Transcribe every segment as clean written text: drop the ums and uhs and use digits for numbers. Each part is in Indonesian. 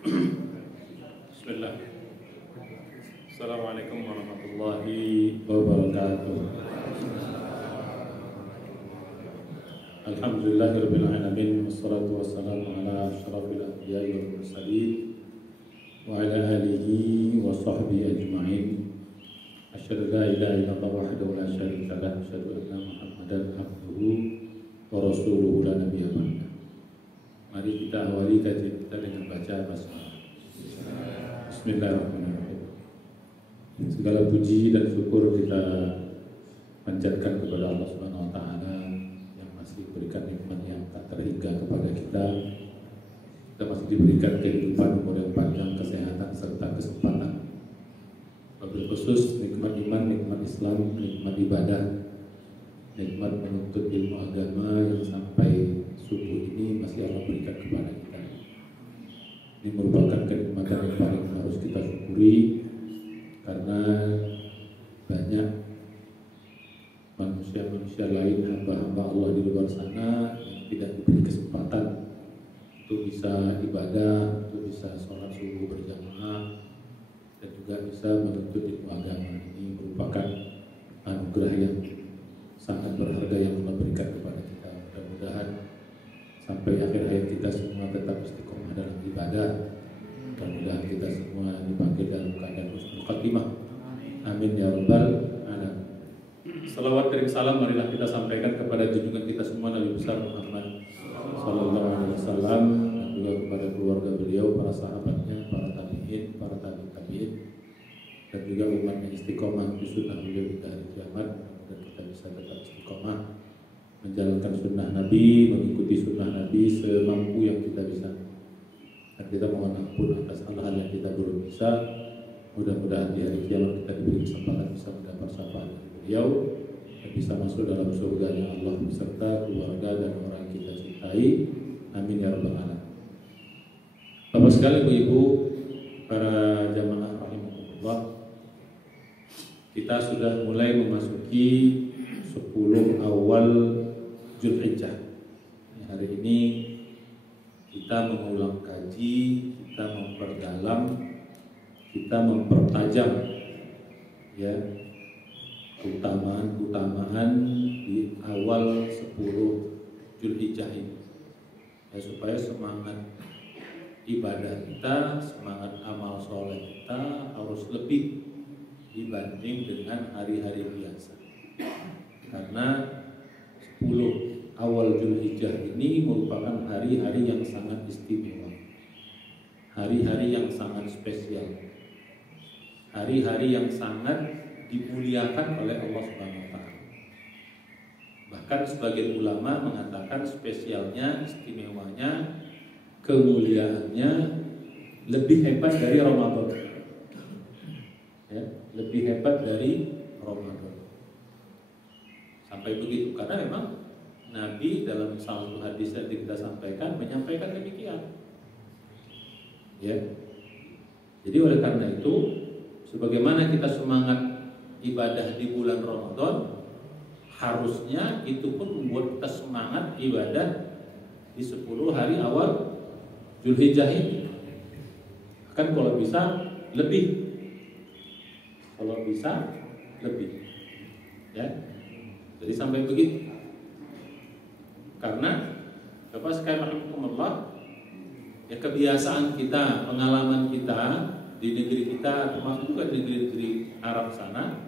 Bismillah. Assalamualaikum warahmatullahi wabarakatuh. Alhamdulillahirabbil alamin wassalatu wassalamu ala asyrafil anbiya'i wal mursalin wa ala alihi wa sahbihi ajma'in. Asyhadu an la ilaha illallah wahdahu la syarika lahu wa asyhadu anna Muhammadan abduhu wa rasuluhu la nabiyya ba'da. Mari kita awali kajian kita dengan baca basmalah. Bismillahirrahmanirrahim. Segala puji dan syukur kita panjatkan kepada Allah Subhanahu wa taala yang masih berikan nikmat yang tak terhingga kepada kita. Kita masih diberikan kehidupan, umur yang panjang, kesehatan serta kesempatan. Wabil khusus nikmat iman, nikmat Islam, nikmat ibadah, nikmat menuntut ilmu agama yang sampai subuh ini masih Allah berikan kepada kita. Ini merupakan kenikmatan yang paling harus kita syukuri, karena banyak manusia-manusia lain, hamba-hamba Allah di luar sana yang tidak diberi kesempatan untuk bisa ibadah, untuk bisa sholat subuh berjamaah, dan juga bisa menuntut ilmu agama. Ini merupakan anugerah yang sangat berharga yang Allah berikan kepada kita. Mudah-mudahan sampai akhir hayat kita semua tetap istiqomah dalam ibadah. Mudah-mudahan kita semua dipanggil dalam keadaan husnul khatimah. Amin ya rabbal alamin. Salawat dan salam marilah kita sampaikan kepada junjungan kita semua Nabi besar Muhammad sallallahu alaihi wasallam, dan juga kepada keluarga beliau, para sahabatnya, para tabi'in, para tabi'in, dan juga umat yang istiqomah di sunnah beliau hingga hari kiamat. Dan kita bisa tetap istiqomah menjalankan sunnah Nabi, mengikuti sunnah Nabi semampu yang kita bisa. Dan kita mohon ampun atas hal-hal yang kita belum bisa. Mudah-mudahan di hari kiamat kita diberi kesempatan bisa mendapat syafaat dari beliau dan bisa masuk dalam surganya Allah beserta keluarga dan orang yang kita cintai. Amin ya rabbal alamin. Bapak sekalian, Ibu-ibu, para jamaah rahimahullah, kita sudah mulai memasuki 10 awal Zulhijjah. Hari ini kita mengulang kaji, kita memperdalam, kita mempertajam ya keutamaan di awal 10 Zulhijjah ini, ya, supaya semangat ibadah kita, semangat amal soleh kita harus lebih dibanding dengan hari-hari biasa. Karena 10 awal Zulhijjah ini merupakan hari-hari yang sangat istimewa, hari-hari yang sangat spesial, hari-hari yang sangat dimuliakan oleh Allah Subhanahu wa taala. Bahkan sebagian ulama mengatakan spesialnya, istimewanya, kemuliaannya lebih hebat dari Ramadan. Ya, lebih hebat dari Ramadan. Sampai begitu, karena memang Nabi dalam salah satu hadis yang kita sampaikan menyampaikan demikian. Ya. Jadi oleh karena itu, sebagaimana kita semangat ibadah di bulan Ramadan, harusnya itu pun membuat kita semangat ibadah di 10 hari awal Zulhijjah ini. Kan kalau bisa lebih. Kalau bisa lebih. Ya. Jadi sampai begitu. Karena Bapak sekalian rahimakumullah, ya kebiasaan kita, pengalaman kita di negeri kita, termasuk juga di negeri Arab sana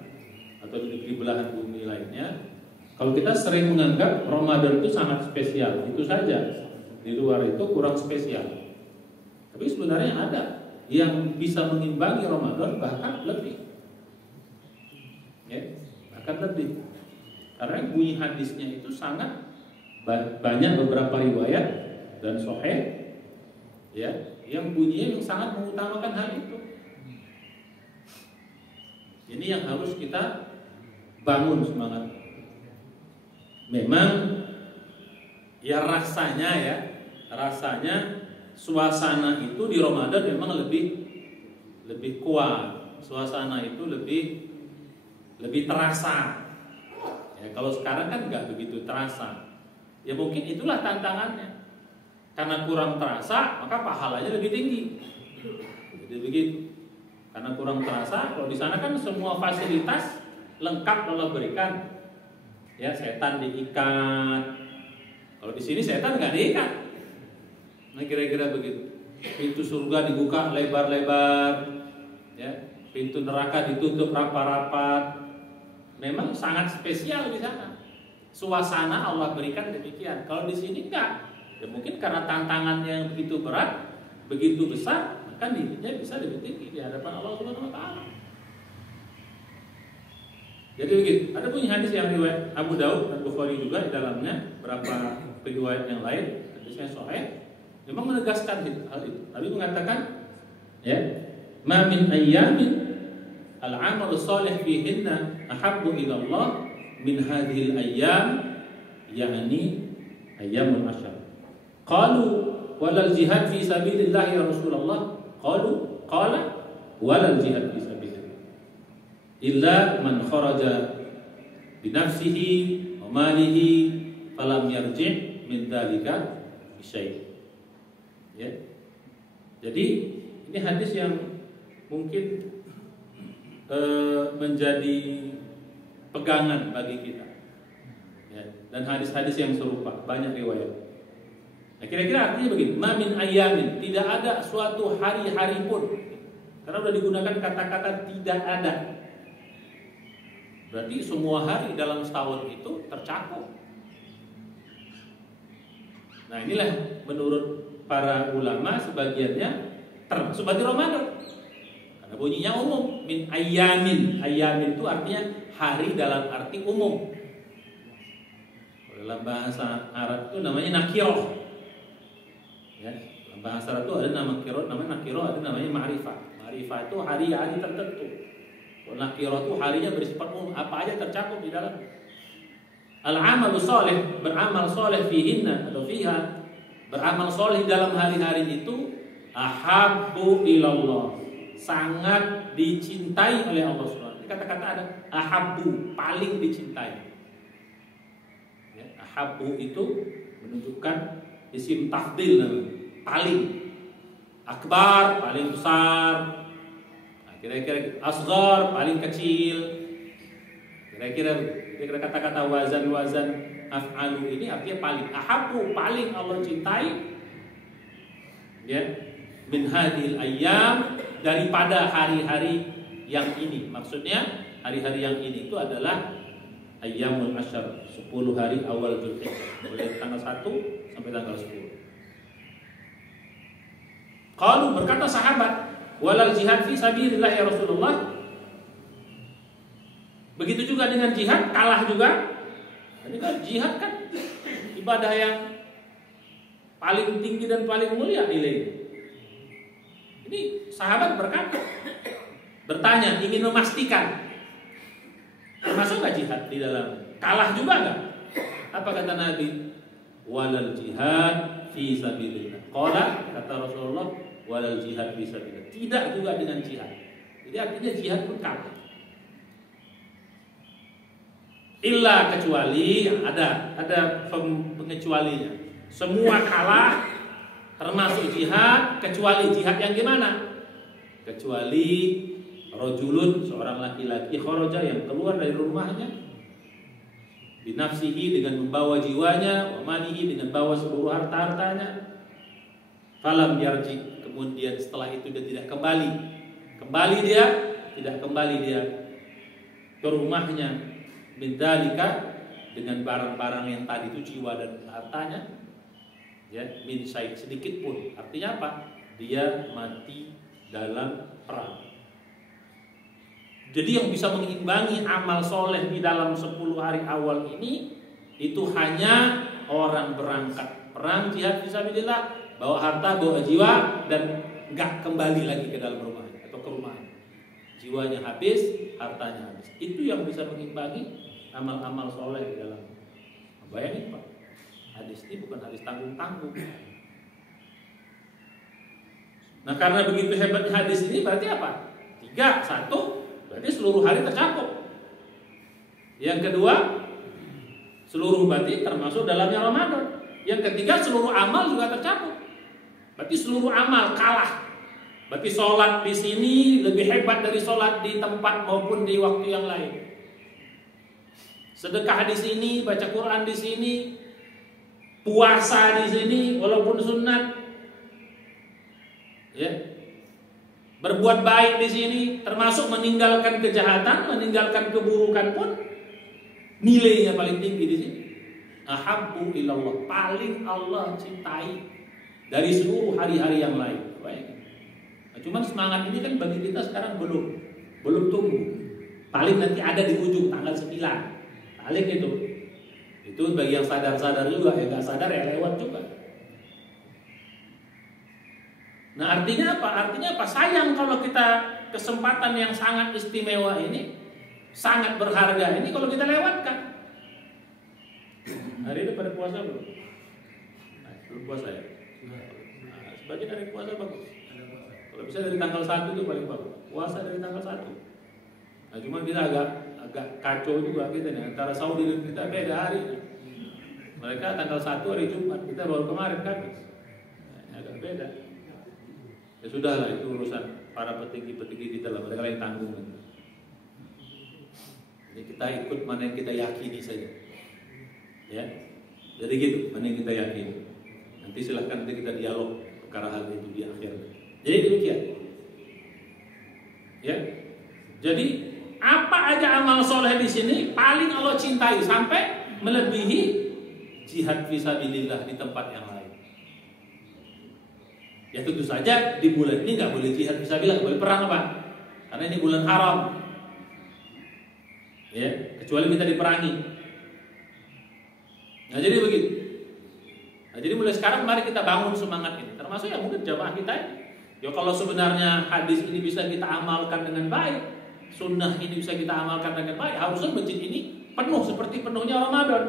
atau di negeri belahan bumi lainnya, kalau kita sering menganggap Ramadan itu sangat spesial, itu saja. Di luar itu kurang spesial. Tapi sebenarnya ada yang bisa mengimbangi Ramadan, bahkan lebih. Ya, bahkan lebih. Karena bunyi hadisnya itu sangat banyak, beberapa riwayat dan sahih ya, yang bunyinya yang sangat mengutamakan hal itu. Ini yang harus kita bangun semangat. Memang ya rasanya suasana itu di Ramadan memang lebih kuat. Suasana itu lebih terasa. Ya, kalau sekarang kan nggak begitu terasa. Ya mungkin itulah tantangannya. Karena kurang terasa, maka pahalanya lebih tinggi. Jadi begitu. Karena kurang terasa, kalau di sana kan semua fasilitas lengkap Allah berikan. Ya, setan diikat. Kalau di sini setan nggak diikat. Nah, kira-kira begitu. Pintu surga dibuka lebar-lebar. Ya, pintu neraka ditutup rapat-rapat. Memang sangat spesial di sana. Suasana Allah berikan demikian. Kalau di sini enggak. Ya mungkin karena tantangannya yang begitu berat, begitu besar, maka nilainya bisa lebih tinggi di hadapan Allah Subhanahu wa taala. Jadi begitu. Ada punya hadis yang riwayat Abu Daud dan Bukhari juga di dalamnya, beberapa riwayat yang lain, hadisnya sahih, memang menegaskan hal itu. Nabi mengatakan, ya, "Ma min ayyamin al-'amalu shalih fihinna ahabbu ila Allah min hadhil ayyam, yakni ayyamul asyar." Qalu walal jihad fi sabilillah ya Rasulullah. Qala walal jihad fi sabilillah illa man kharaja bi nafsihi wa malihi falam yarji' min dzalika syai'. Ya. Jadi ini hadis yang mungkin menjadi pegangan bagi kita. Ya. Dan hadis-hadis yang serupa banyak riwayat. Nah, kira-kira artinya begini, ma min ayyamin, tidak ada suatu hari-hari pun. Karena sudah digunakan kata-kata tidak ada. Berarti semua hari dalam setahun itu tercakup. Nah, inilah menurut para ulama sebagiannya termasuk bagi Ramadan. Karena bunyinya umum, min ayyamin. Ayyamin itu artinya hari dalam arti umum. Dalam bahasa Arab itu namanya nakiroh. Ya, dalam bahasa Arab itu ada nama nakiro, namanya nakiro, ada namanya ma'rifah. Ma'rifah itu hari-hari tertentu. Nakiro itu harinya bersifat umum, apa aja tercakup di dalam. Al-amalu sholih, beramal sholih fihinna atau fiha, beramal sholih dalam hari-hari itu ahabbu ilallah, sangat dicintai oleh Allah Subhanahu. Ini kata-kata ada ahabbu, paling dicintai. Ya, ahabbu itu menunjukkan isim tafdil, paling akbar, paling besar. Nah, kira-kira asghar, paling kecil. Kira-kira kata-kata wazan af'alu ini artinya paling. Ahabbu, paling Allah cintai. Ya, min hadhil ayyam, daripada hari-hari yang ini. Maksudnya hari-hari yang ini itu adalah ayyamul asyar, 10 hari awal Dzulhijjah, mulai tanggal 1 sampai tanggal 10. Qalu, berkata sahabat, walal jihad fi sabilillah ya Rasulullah. Begitu juga dengan jihad, kalah juga. Ini kan jihad kan ibadah yang paling tinggi dan paling mulia nilainya. Ini sahabat berkata, bertanya, ingin memastikan, termasuk nggak jihad di dalam? Kalah juga nggak? Apa kata Nabi? Walal jihad fi sabilillah. Qala, kata Rasulullah, walal jihad fi sabilillah. Tidak juga dengan jihad. Jadi artinya jihad pun kalah. Illa, kecuali ada pengecualinya. Semua kalah termasuk jihad, kecuali jihad yang gimana? Kecuali rajulun, seorang laki-laki, kharaja, yang keluar dari rumahnya binafsihi, dengan membawa jiwanya, wa malihi, dengan bawa seluruh harta-hartanya, falam yarji, kemudian setelah itu dia tidak kembali dia ke rumahnya, bidalika, dengan barang-barang yang tadi itu, jiwa dan hartanya, ya, min syai', sedikit pun. Artinya apa? Dia mati dalam perang. Jadi yang bisa mengimbangi amal soleh di dalam 10 hari awal ini, itu hanya orang berangkat perang jihad fisabilillah, bawa harta, bawa jiwa, dan enggak kembali lagi ke dalam rumahnya atau ke rumahnya. Jiwanya habis, hartanya habis. Itu yang bisa mengimbangi amal-amal soleh di dalam. Bayangin Pak, hadis ini bukan hadis tanggung-tanggung. Nah, karena begitu hebatnya hadis ini, berarti apa? 3, 1, berarti seluruh hari tercakup. Yang kedua, seluruh berarti termasuk dalamnya Ramadan. Yang ketiga, seluruh amal juga tercakup. Berarti seluruh amal kalah. Berarti sholat di sini lebih hebat dari sholat di tempat maupun di waktu yang lain. Sedekah di sini, baca Quran di sini, puasa di sini walaupun sunat, ya, berbuat baik di sini, termasuk meninggalkan kejahatan, meninggalkan keburukan pun nilainya paling tinggi di sini. Ahabbu ilallah, paling Allah cintai dari seluruh hari-hari yang lain. Baik. Nah, cuman semangat ini kan bagi kita sekarang belum tumbuh. Paling nanti ada di ujung tanggal 9. Paling itu. Itu bagi yang sadar-sadar juga, yang nggak sadar ya lewat juga. Nah, artinya apa? Artinya apa? Sayang kalau kita kesempatan yang sangat istimewa ini, sangat berharga ini kalau kita lewatkan. Hari ini pada puasa belum? Nah, belum puasa ya? Nah, sebagian dari puasa bagus. Kalau bisa dari tanggal 1 itu paling bagus. Puasa dari tanggal 1. Nah, cuma kita agak kacau juga kita nih. Antara Saudi dan kita beda hari. Mereka tanggal 1 hari Jumat, kita baru kemarin Kamis. Nah, agak beda. Ya sudahlah, itu urusan para petinggi-petinggi kita lah, mereka yang tanggung. Jadi kita ikut mana yang kita yakini saja. Ya, jadi gitu, mana yang kita yakini. Nanti silahkan nanti kita dialog perkara hal itu di akhir. Jadi demikian. Ya, jadi apa aja amal soleh di sini paling Allah cintai sampai melebihi jihad fisabilillah di tempat yang lain. Ya tentu saja di bulan ini nggak boleh jihad fisabilillah, nggak boleh perang apa? Karena ini bulan haram. Ya, kecuali kita diperangi. Nah jadi begitu. Nah jadi mulai sekarang mari kita bangun semangat ini. Termasuk ya mungkin jamaah kita. Ya kalau sebenarnya hadis ini bisa kita amalkan dengan baik, sunnah ini bisa kita amalkan dengan baik, harusnya masjid ini penuh seperti penuhnya Ramadan.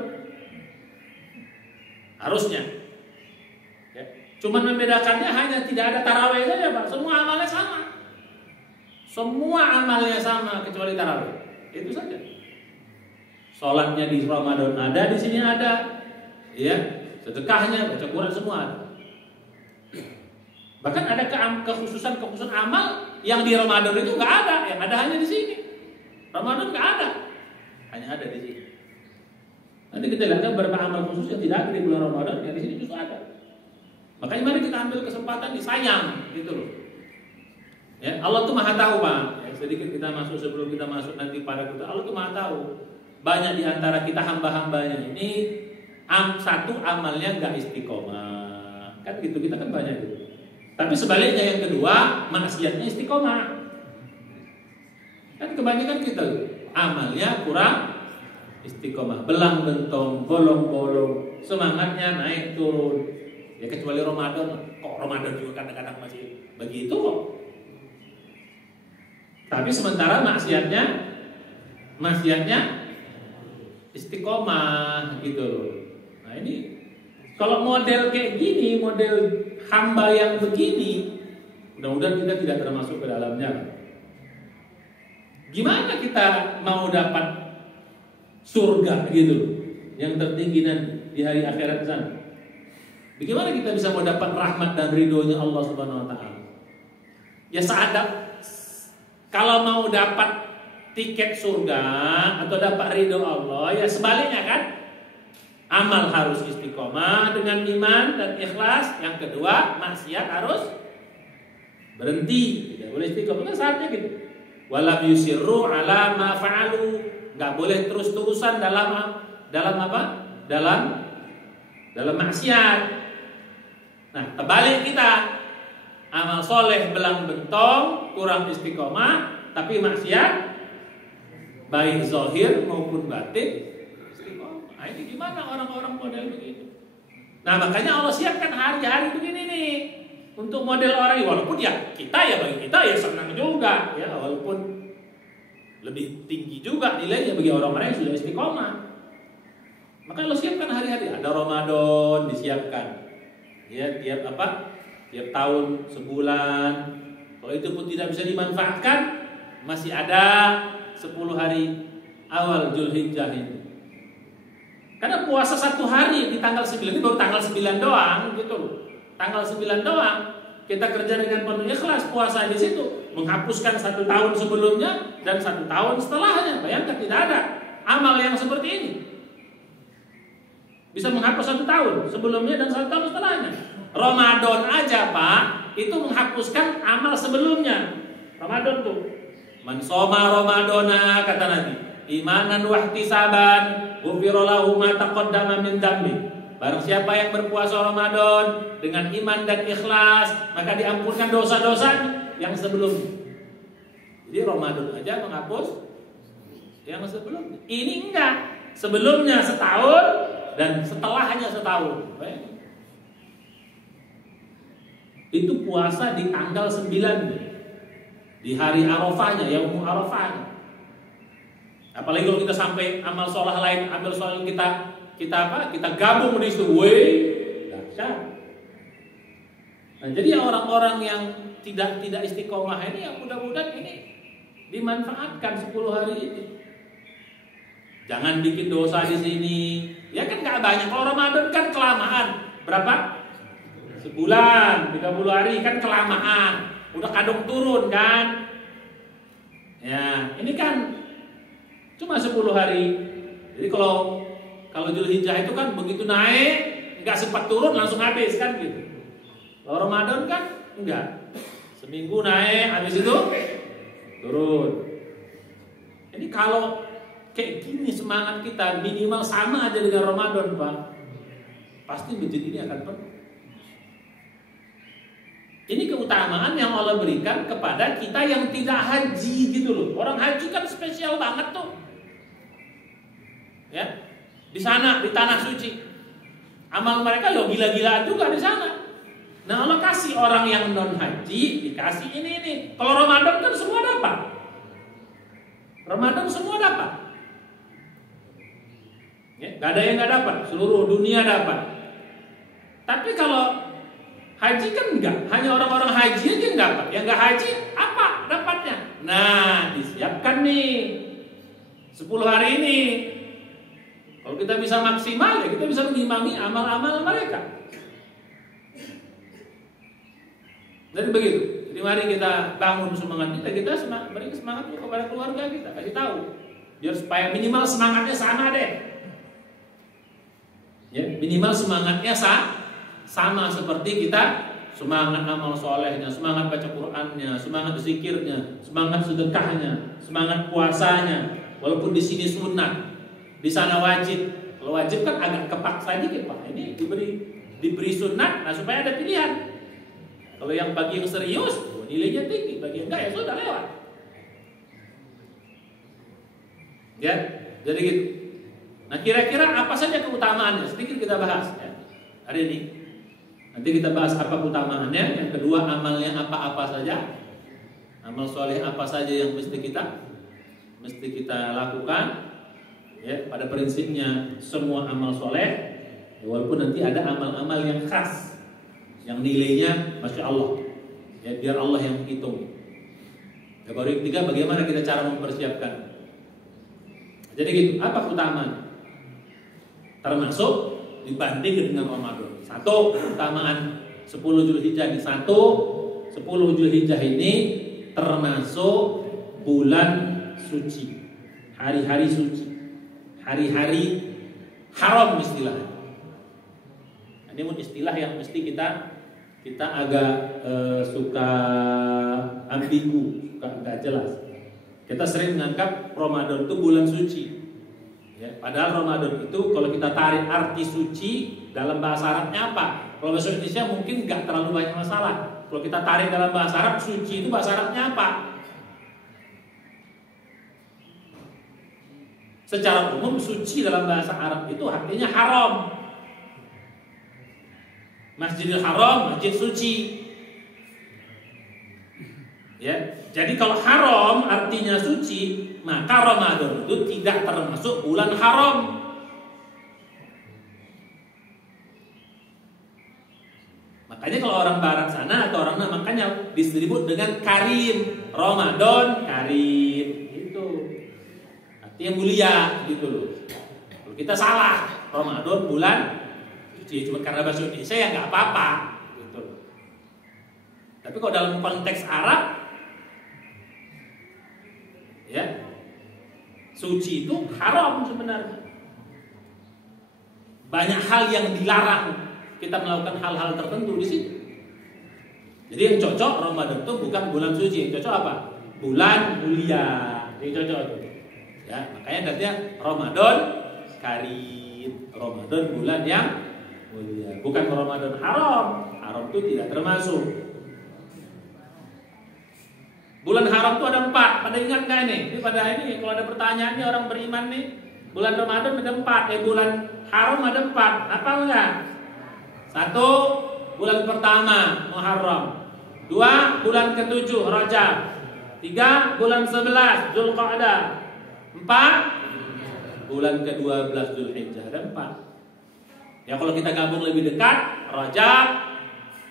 Harusnya. Ya. Cuman membedakannya hanya tidak ada tarawih saja, Pak. Semua amalnya sama. Semua amalnya sama kecuali tarawih. Itu saja. Sholatnya di Ramadan ada, di sini ada, ya, sedekahnya, baca Quran semua ada. Bahkan ada kekhususan amal yang di Ramadan itu nggak ada, yang ada hanya di sini. Ramadan nggak ada, hanya ada di sini. Nanti kita lihat beberapa amal khusus yang tidak ada di bulan Ramadan, yang di sini justru ada. Makanya mari kita ambil kesempatan disayang, gitu loh. Ya, Allah tuh maha tahu, Pak. Ya, sedikit kita masuk sebelum kita masuk nanti pada kita. Allah tuh maha tahu. Banyak di antara kita hamba-hambanya ini satu amalnya nggak istiqomah, kan gitu, kita kan banyak gitu. Tapi sebaliknya yang kedua maksiatnya istiqomah. Kan kebanyakan kita amalnya kurang istiqomah, belang bentong, bolong-bolong, semangatnya naik turun. Ya kecuali Ramadan, kok Ramadan juga kadang-kadang masih begitu kok. Tapi sementara maksiatnya istiqomah gitu loh. Nah ini kalau model kayak gini, model hamba yang begini, mudah-mudahan kita tidak termasuk ke dalamnya. Gimana kita mau dapat surga gitu loh, yang tertinggi dan di hari akhirat sana? Bagaimana kita bisa mau dapat rahmat dan ridhonya Allah Subhanahu Wa Taala? Ya seadap kalau mau dapat tiket surga atau dapat ridho Allah, ya sebaliknya kan, amal harus istiqomah dengan iman dan ikhlas. Yang kedua, maksiat harus berhenti, tidak boleh istiqomah. Kan saatnya gitu. Walam yusirru ala ma fa'alu, nggak boleh terus-terusan dalam apa? Dalam maksiat. Nah, terbalik kita, amal soleh belang bentong, kurang istiqomah, tapi maksiat baik zahir maupun batin istiqomah. Nah, ini gimana orang-orang model begitu? Nah, makanya Allah siapkan hari-hari begini nih untuk model orang ini. Walaupun ya kita ya bagi kita ya senang juga ya, walaupun lebih tinggi juga nilainya bagi orang-orang yang sudah istiqomah. Maka Allah siapkan hari-hari. Ada Ramadan disiapkan. Ya, tiap tahun sebulan. Kalau itu pun tidak bisa dimanfaatkan, masih ada 10 hari awal Zulhijjah ini. Karena puasa 1 hari di tanggal 9 ini baru tanggal 9 doang gitu loh. Tanggal 9 doang. kita kerja dengan penuh ikhlas, puasa di situ menghapuskan 1 tahun sebelumnya dan 1 tahun setelahnya. Bayangkan tidak ada amal yang seperti ini bisa menghapus 1 tahun sebelumnya dan 1 tahun setelahnya. Ramadan aja Pak, itu menghapuskan amal sebelumnya. Ramadan tuh, man shoma ramadana kata Nabi, imanan wa ihtisaban, ghufira lahu ma taqaddama min dzambi. Barang siapa yang berpuasa Ramadan dengan iman dan ikhlas, maka diampunkan dosa-dosanya yang sebelumnya. Jadi Ramadan aja menghapus yang sebelumnya. Ini enggak, sebelumnya setahun dan setelahnya setahun. Itu puasa di tanggal 9 di hari Arafahnya, Yaumul Arafahnya. Apalagi kalau kita sampai amal sholat lain, amal sholat kita gabung di situ, dahsyat. Nah, jadi orang-orang yang tidak istiqomah ini, yang mudah-mudahan ini dimanfaatkan 10 hari ini. Jangan bikin dosa di sini. Ya kan nggak banyak. Kalau Ramadan kan kelamaan. Berapa? Sebulan, 30 hari kan kelamaan. Udah kadung turun kan? Ya, ini kan cuma 10 hari. Jadi kalau Dzulhijjah itu kan begitu naik, nggak sempat turun langsung habis kan gitu. Kalau Ramadan kan enggak. Seminggu naik, habis itu turun. Ini kalau kayak gini semangat kita minimal sama aja dengan Ramadan Pak, pasti masjid ini akan penuh. Ini keutamaan yang Allah berikan kepada kita yang tidak haji gitu loh. Orang haji kan spesial banget tuh. Ya. Di sana, di tanah suci. Amal mereka lo gila-gilaan juga di sana. Nah Allah kasih orang yang non haji dikasih ini. Kalau Ramadan kan semua dapat. Ramadan semua dapat. Ya, gak ada yang gak dapat. Seluruh dunia dapat. Tapi kalau haji kan enggak. Hanya orang-orang haji aja yang dapat. Yang gak haji apa dapatnya? Nah disiapkan nih 10 hari ini. Kalau kita bisa maksimal ya kita bisa mengimbangi amal-amal mereka. Jadi begitu. Jadi mari kita bangun semangat kita beri semangat kepada keluarga kita, kasih tahu. Biar supaya minimal semangatnya sama deh. Ya, minimal semangatnya sama seperti kita semangat amal solehnya, semangat baca Qur'annya, semangat zikirnya, semangat sedekahnya, semangat puasanya. Walaupun di sini sunat, di sana wajib. Kalau wajib kan agak kepaksa dikit Pak. Ini diberi sunat, nah supaya ada pilihan. Kalau yang bagi yang serius, nilainya tinggi. Bagi yang enggak ya sudah lewat. Ya, jadi gitu. Nah kira-kira apa saja keutamaannya? Sedikit kita bahas ya hari ini. Nanti kita bahas apa keutamaannya. Yang kedua amalnya apa-apa saja. Amal soleh apa saja yang mesti kita lakukan. Ya, pada prinsipnya semua amal soleh, ya, walaupun nanti ada amal-amal yang khas, yang nilainya Masya Allah, ya, biar Allah yang hitung. Ya, baru yang ketiga bagaimana kita cara mempersiapkan. Jadi gitu, apa keutamaan? Termasuk dibanding dengan Ramadan. Satu, keutamaan 10 Dzulhijjah ini. 10 Dzulhijjah ini termasuk bulan suci, hari-hari suci, hari-hari haram istilahnya. Ini istilah yang mesti kita agak suka ambigu, suka nggak jelas. Kita sering menganggap Ramadan itu bulan suci. Ya, padahal Ramadan itu kalau kita tarik arti suci dalam bahasa Arabnya apa? Kalau bahasa Indonesia mungkin nggak terlalu banyak masalah. Kalau kita tarik dalam bahasa Arab, suci itu bahasa Arabnya apa? Secara umum suci dalam bahasa Arab itu artinya haram. Masjidil Haram, masjid suci. Ya, jadi kalau haram artinya suci, maka Ramadan itu tidak termasuk bulan haram. Makanya kalau orang barat sana atau orang makanya disebut dengan Karim, Ramadan Karim itu. Artinya mulia gitu loh. Kalau kita salah, Ramadan bulan suci cuma karena bahasa Indonesia ya nggak apa-apa gitu loh. Tapi kalau dalam konteks Arab, ya, suci itu haram sebenarnya. Banyak hal yang dilarang kita melakukan hal-hal tertentu di situ. Jadi yang cocok Ramadan itu bukan bulan suci, yang cocok apa? Bulan mulia, yang cocok itu. Ya, makanya katanya Ramadan karim, Ramadan bulan yang mulia, bukan Ramadan haram. Haram itu tidak termasuk. Bulan haram itu ada 4. Pada ingat nggak ini? Ini pada ini kalau ada pertanyaan nih orang beriman nih, bulan Ramadan ada 4, bulan haram ada 4. Apa enggak? 1, bulan pertama Muharram. 2, bulan ke-7 Rajab. 3, bulan 11 Dzulqa'dah. 4, bulan ke-12 Dzulhijjah. Ada 4. Ya kalau kita gabung lebih dekat, Rajab,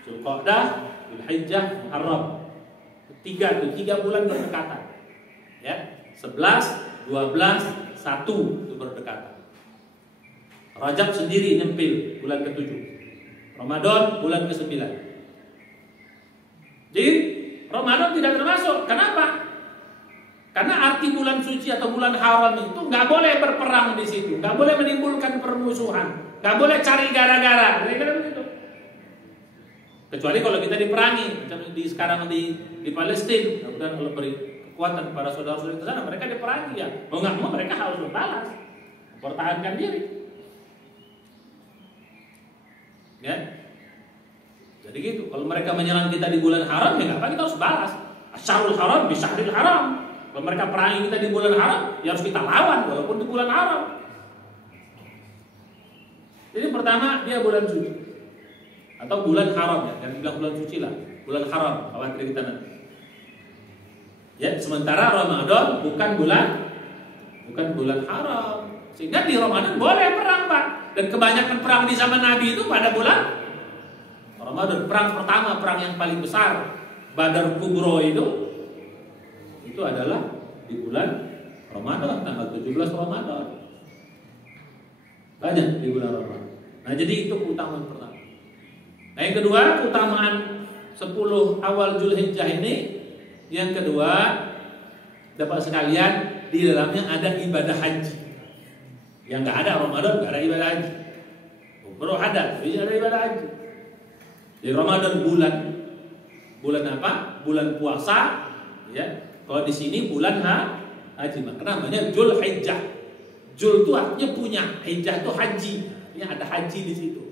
Dzulqa'dah, Dzulhijjah, Muharram. 3 bulan berdekatan. Ya, 11, 12, 1 itu berdekatan. Rajab sendiri nyempil bulan ke-7. Ramadan bulan ke-9. Jadi Ramadan tidak termasuk. Kenapa? Karena arti bulan suci atau bulan haram itu nggak boleh berperang di situ, nggak boleh menimbulkan permusuhan, nggak boleh cari gara-gara. Kira-kira begitu. Kecuali kalau kita diperangi, sekarang di Palestina, kemudian kalau beri kekuatan para saudara-saudara di sana, mereka diperangi ya. Mau nggak mau mereka harus membalas, mempertahankan diri. Ya, jadi gitu. Kalau mereka menyerang kita di bulan haram, ya nggak apa, kita harus balas. Asyarul haram bisyahril haram. Kalau mereka perangi kita di bulan haram, ya harus kita lawan walaupun di bulan haram. Jadi pertama dia bulan suci atau bulan haram ya, jangan bilang bulan suci lah, bulan haram. Khawatir kita nanti. Ya, sementara Ramadan bukan bulan haram. Sehingga di Ramadan boleh perang, Pak. Dan kebanyakan perang di zaman Nabi itu pada bulan Ramadan. Perang pertama, perang yang paling besar, Badar Kubro itu adalah di bulan Ramadan, tanggal 17 Ramadan. Banyak di bulan Ramadan. Nah, jadi itu keutamaan pertama. Nah, yang kedua, keutamaan 10 awal Dzulhijjah ini, yang kedua, dapat sekalian di dalamnya ada ibadah haji. Yang nggak ada Ramadan nggak ada ibadah haji. Umroh ada, tapi ada ibadah haji. Di Ramadan bulan apa? Bulan puasa, ya. Kalau di sini bulan haji, maka namanya Dzulhijjah. Dzul itu artinya punya, hijjah itu haji. Artinya ada haji di situ.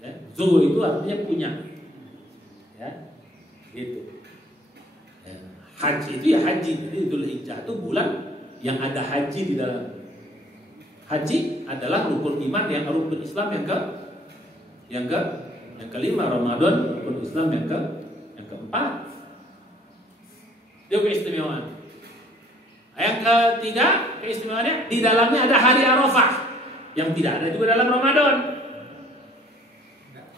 Ya. Dzul itu artinya punya. Ya. Gitu. Ya. Haji itu ya haji. Jadi Dzulhijjah itu bulan yang ada haji di dalam. Haji adalah rukun iman yang rukun Islam yang kelima. Ramadan rukun Islam yang keempat. Itu keistimewaan. Yang ketiga keistimewaannya di dalamnya ada hari Arafah yang tidak ada juga dalam Ramadan.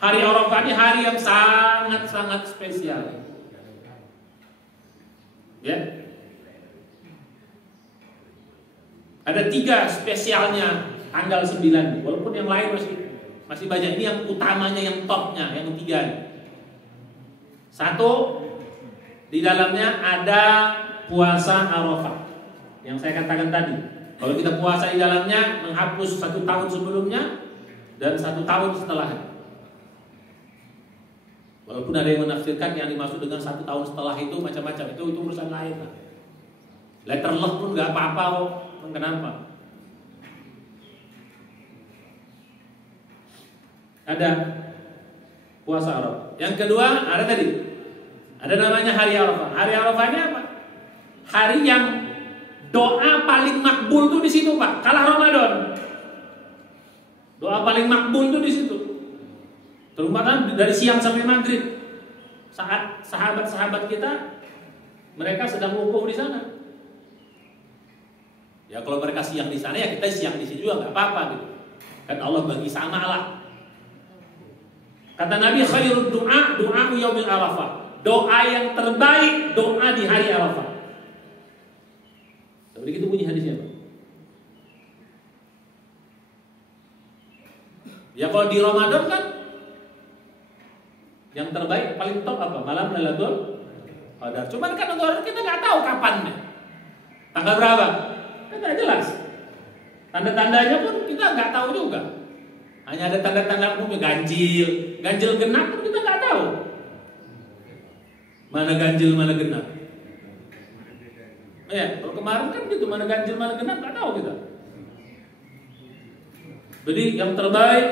Hari Arafah ini hari yang sangat-sangat spesial. Ya. Ada 3 spesialnya tanggal 9, walaupun yang lain masih banyak. Ini yang utamanya, yang topnya, yang 3. 1, di dalamnya ada puasa Arafah. Yang saya katakan tadi, kalau kita puasa di dalamnya menghapus 1 tahun sebelumnya dan 1 tahun setelahnya. Walaupun ada yang menafsirkan yang dimaksud dengan 1 tahun setelah itu macam-macam, itu urusan lain. Letter luck pun nggak apa-apa kok. Kenapa? Ada puasa Arafah. Yang kedua ada tadi, ada namanya hari Arafah. Hari Arafahnya apa? Hari yang doa paling makbul tuh di situ, Pak. Kalah Ramadan. Doa paling makbul tuh di situ. Terutama dari siang sampai maghrib. Saat sahabat-sahabat kita mereka sedang wukuf di sana. Ya kalau mereka siang di sana ya kita siang di sini juga nggak apa-apa gitu. Kan Allah bagi sama lah. Kata Nabi, khairud du'a yaumil Arafah. Doa yang terbaik doa di hari Arafah. Seperti itu bunyi hadisnya, Pak. Ya kalau di Ramadan kan Yang terbaik paling top apa? Malam Lailatul Qadar. Cuman kan untuk kita nggak tahu kapannya. Tanggal berapa? Kan tidak jelas. Tanda-tandanya pun kita nggak tahu juga. Hanya ada tanda-tanda umumnya, ganjil genap pun kita nggak tahu. Mana ganjil, mana genap. Ya, kalau kemarin kan gitu, mana ganjil, mana genap nggak tahu kita. Jadi yang terbaik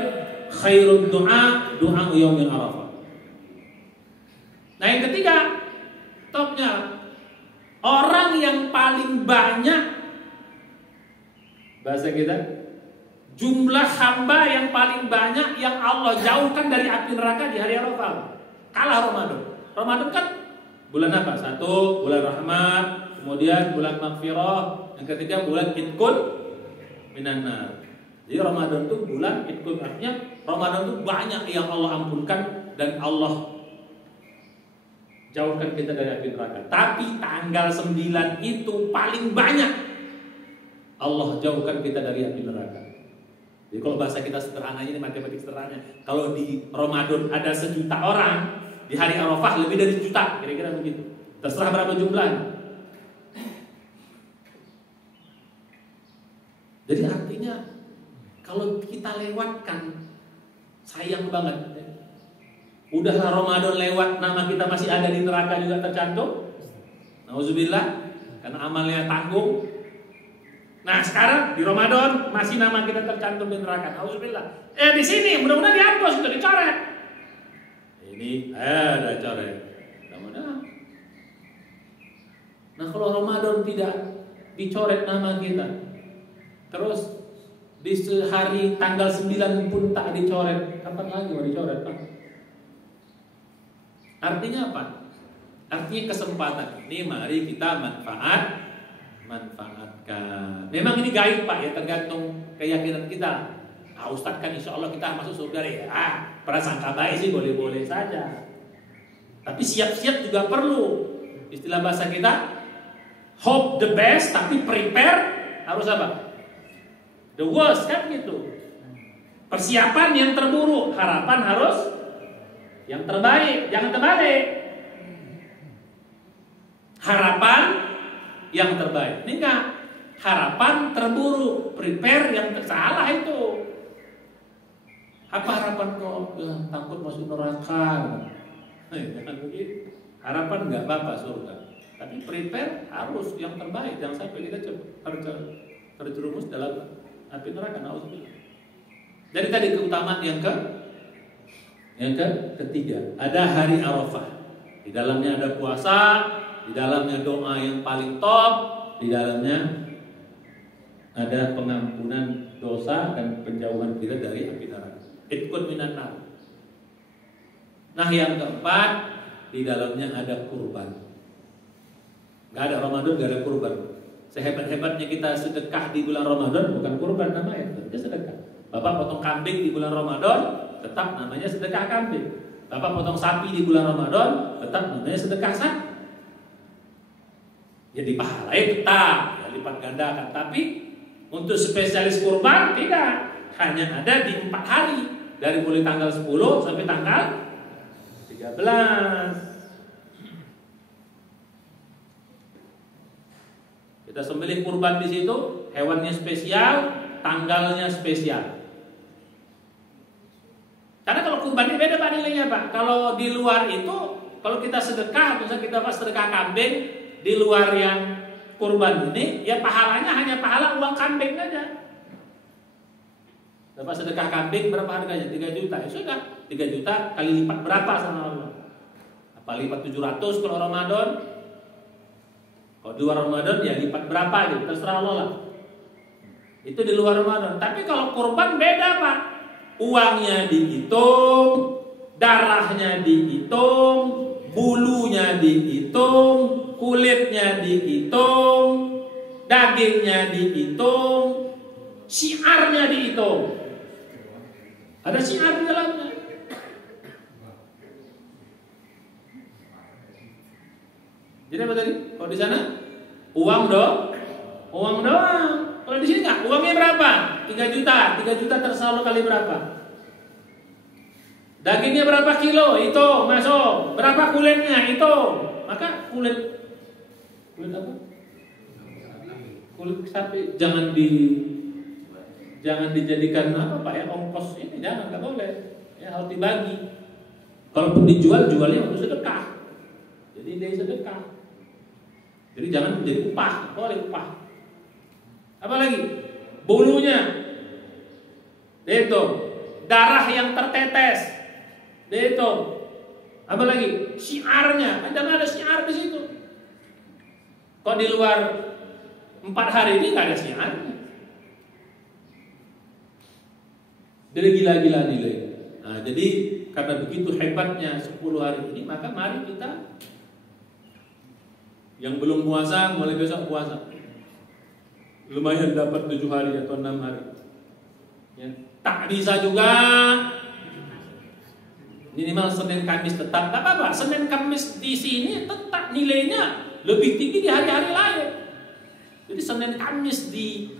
khairul doa yaumil Arafah. Nah yang ketiga, topnya orang yang paling banyak, bahasa kita, jumlah hamba yang paling banyak yang Allah jauhkan dari api neraka di hari Arafah. Kalah Ramadan. Ramadan kan bulan apa? Satu, bulan rahmat, kemudian bulan maghfirah, yang ketiga bulan Idkun minan nar. Jadi Ramadan itu bulan Idkun, artinya Ramadan itu banyak yang Allah ampunkan dan Allah jauhkan kita dari api neraka. Tapi tanggal 9 itu paling banyak Allah jauhkan kita dari api neraka. Jadi kalau bahasa kita sederhananya, ini matematik sederhananya, kalau di Ramadan ada 1 juta orang, di hari Arafah lebih dari 1 juta, kira-kira begitu. Terserah berapa jumlahnya. Jadi artinya kalau kita lewatkan, sayang banget. Udahlah Ramadan lewat, nama kita masih ada di neraka juga tercantum. Nauzubillah, karena amalnya tanggung. Nah sekarang di Ramadan masih nama kita tercantum di neraka. Nauzubillah. Di sini mudah-mudahan dihapus, sudah dicoret. Ini ada coret. Mudah-mudahan. Nah kalau Ramadan tidak dicoret nama kita, terus di hari tanggal 9 pun tak dicoret, kapan lagi mau dicoret, Pak? Artinya apa? Artinya kesempatan ini mari kita manfaatkan. Memang ini gaib, Pak, ya, tergantung keyakinan kita. Ustadz kan insya Allah kita masuk surga ya. Prasangka baik sih boleh-boleh saja. Tapi siap-siap juga perlu. Istilah bahasa kita, hope the best, tapi prepare harus apa? The worst, kan gitu. Persiapan yang terburuk, harapan harus yang terbaik, jangan terbalik. Harapan yang terbaik. Ini enggak, harapan terburuk, prepare yang tersalah itu. Apa harapan kok? Ya, takut masuk neraka. Jangan begitu. Harapan enggak apa-apa surga, tapi prepare harus yang terbaik, jangan sampai kita terjerumus dalam api neraka. Nauzubillah. Jadi tadi keutamaan yang ketiga, ada hari Arafah. Di dalamnya ada puasa, di dalamnya doa yang paling top, di dalamnya ada pengampunan dosa dan penjauhan kita dari api neraka. Idkun minan nar. Nah yang keempat, di dalamnya ada kurban. Gak ada Ramadan, gak ada kurban. Sehebat-hebatnya kita sedekah di bulan Ramadan, bukan kurban namanya, itu sedekah. Bapak potong kambing di bulan Ramadan, tetap namanya sedekah kambing. Bapak potong sapi di bulan Ramadan, tetap namanya sedekah sapi. Jadi pahalanya tetap, ya, lipat gandakan. Tapi untuk spesialis kurban tidak, hanya ada di 4 hari, dari mulai tanggal 10 sampai tanggal 13. Kita sembelih kurban di situ, hewannya spesial, tanggalnya spesial. Karena kalau kurban ini beda Pak nilainya Pak. Kalau di luar itu, kalau kita sedekah, misalnya kita sedekah kambing di luar yang kurban ini, ya pahalanya hanya pahala uang kambing aja. Dapat sedekah kambing berapa harganya? 3 juta. Ya sudah, 3 juta kali lipat berapa sama Allah? Apa lipat 700 kalau Ramadan? Kalau di luar Ramadan ya lipat berapa gitu, terserah Allah lah. Itu di luar Ramadan. Tapi kalau kurban beda Pak. Uangnya dihitung, darahnya dihitung, bulunya dihitung, kulitnya dihitung, dagingnya dihitung, syiarnya dihitung. Ada syiar di dalamnya. Jadi apa tadi? Kalau di sana uang doang. Kalau di sini nggak, uangnya berapa? 3 juta. 3 juta tersalur kali berapa? Dagingnya berapa kilo? Hitung, masuk. Berapa kulitnya? Hitung. Maka kulit apa? Kulit sapi jangan dijadikan apa Pak ya, ongkos ini, jangan, nggak boleh. Ya, harus dibagi. Kalaupun dijual, jualnya untuk sedekah. Jadi dia sedekah. Jadi jangan menjadi upah, boleh upah. Apa lagi? Bulunya. Dihitung. Darah yang tertetes. Dihitung. Apa lagi? Syiarnya. Jangan ada syiar di situ. Kok di luar 4 hari ini nggak ada syiarnya. Jadi gila-gila nilai. Nah, jadi karena begitu hebatnya 10 hari ini, maka mari kita yang belum puasa mulai besok puasa. Lumayan dapat 7 hari atau 6 hari. Ya. Tak bisa juga minimal Senin Kamis tetap, tak apa-apa. Senin Kamis di sini tetap nilainya lebih tinggi di hari-hari lain. Jadi Senin Kamis di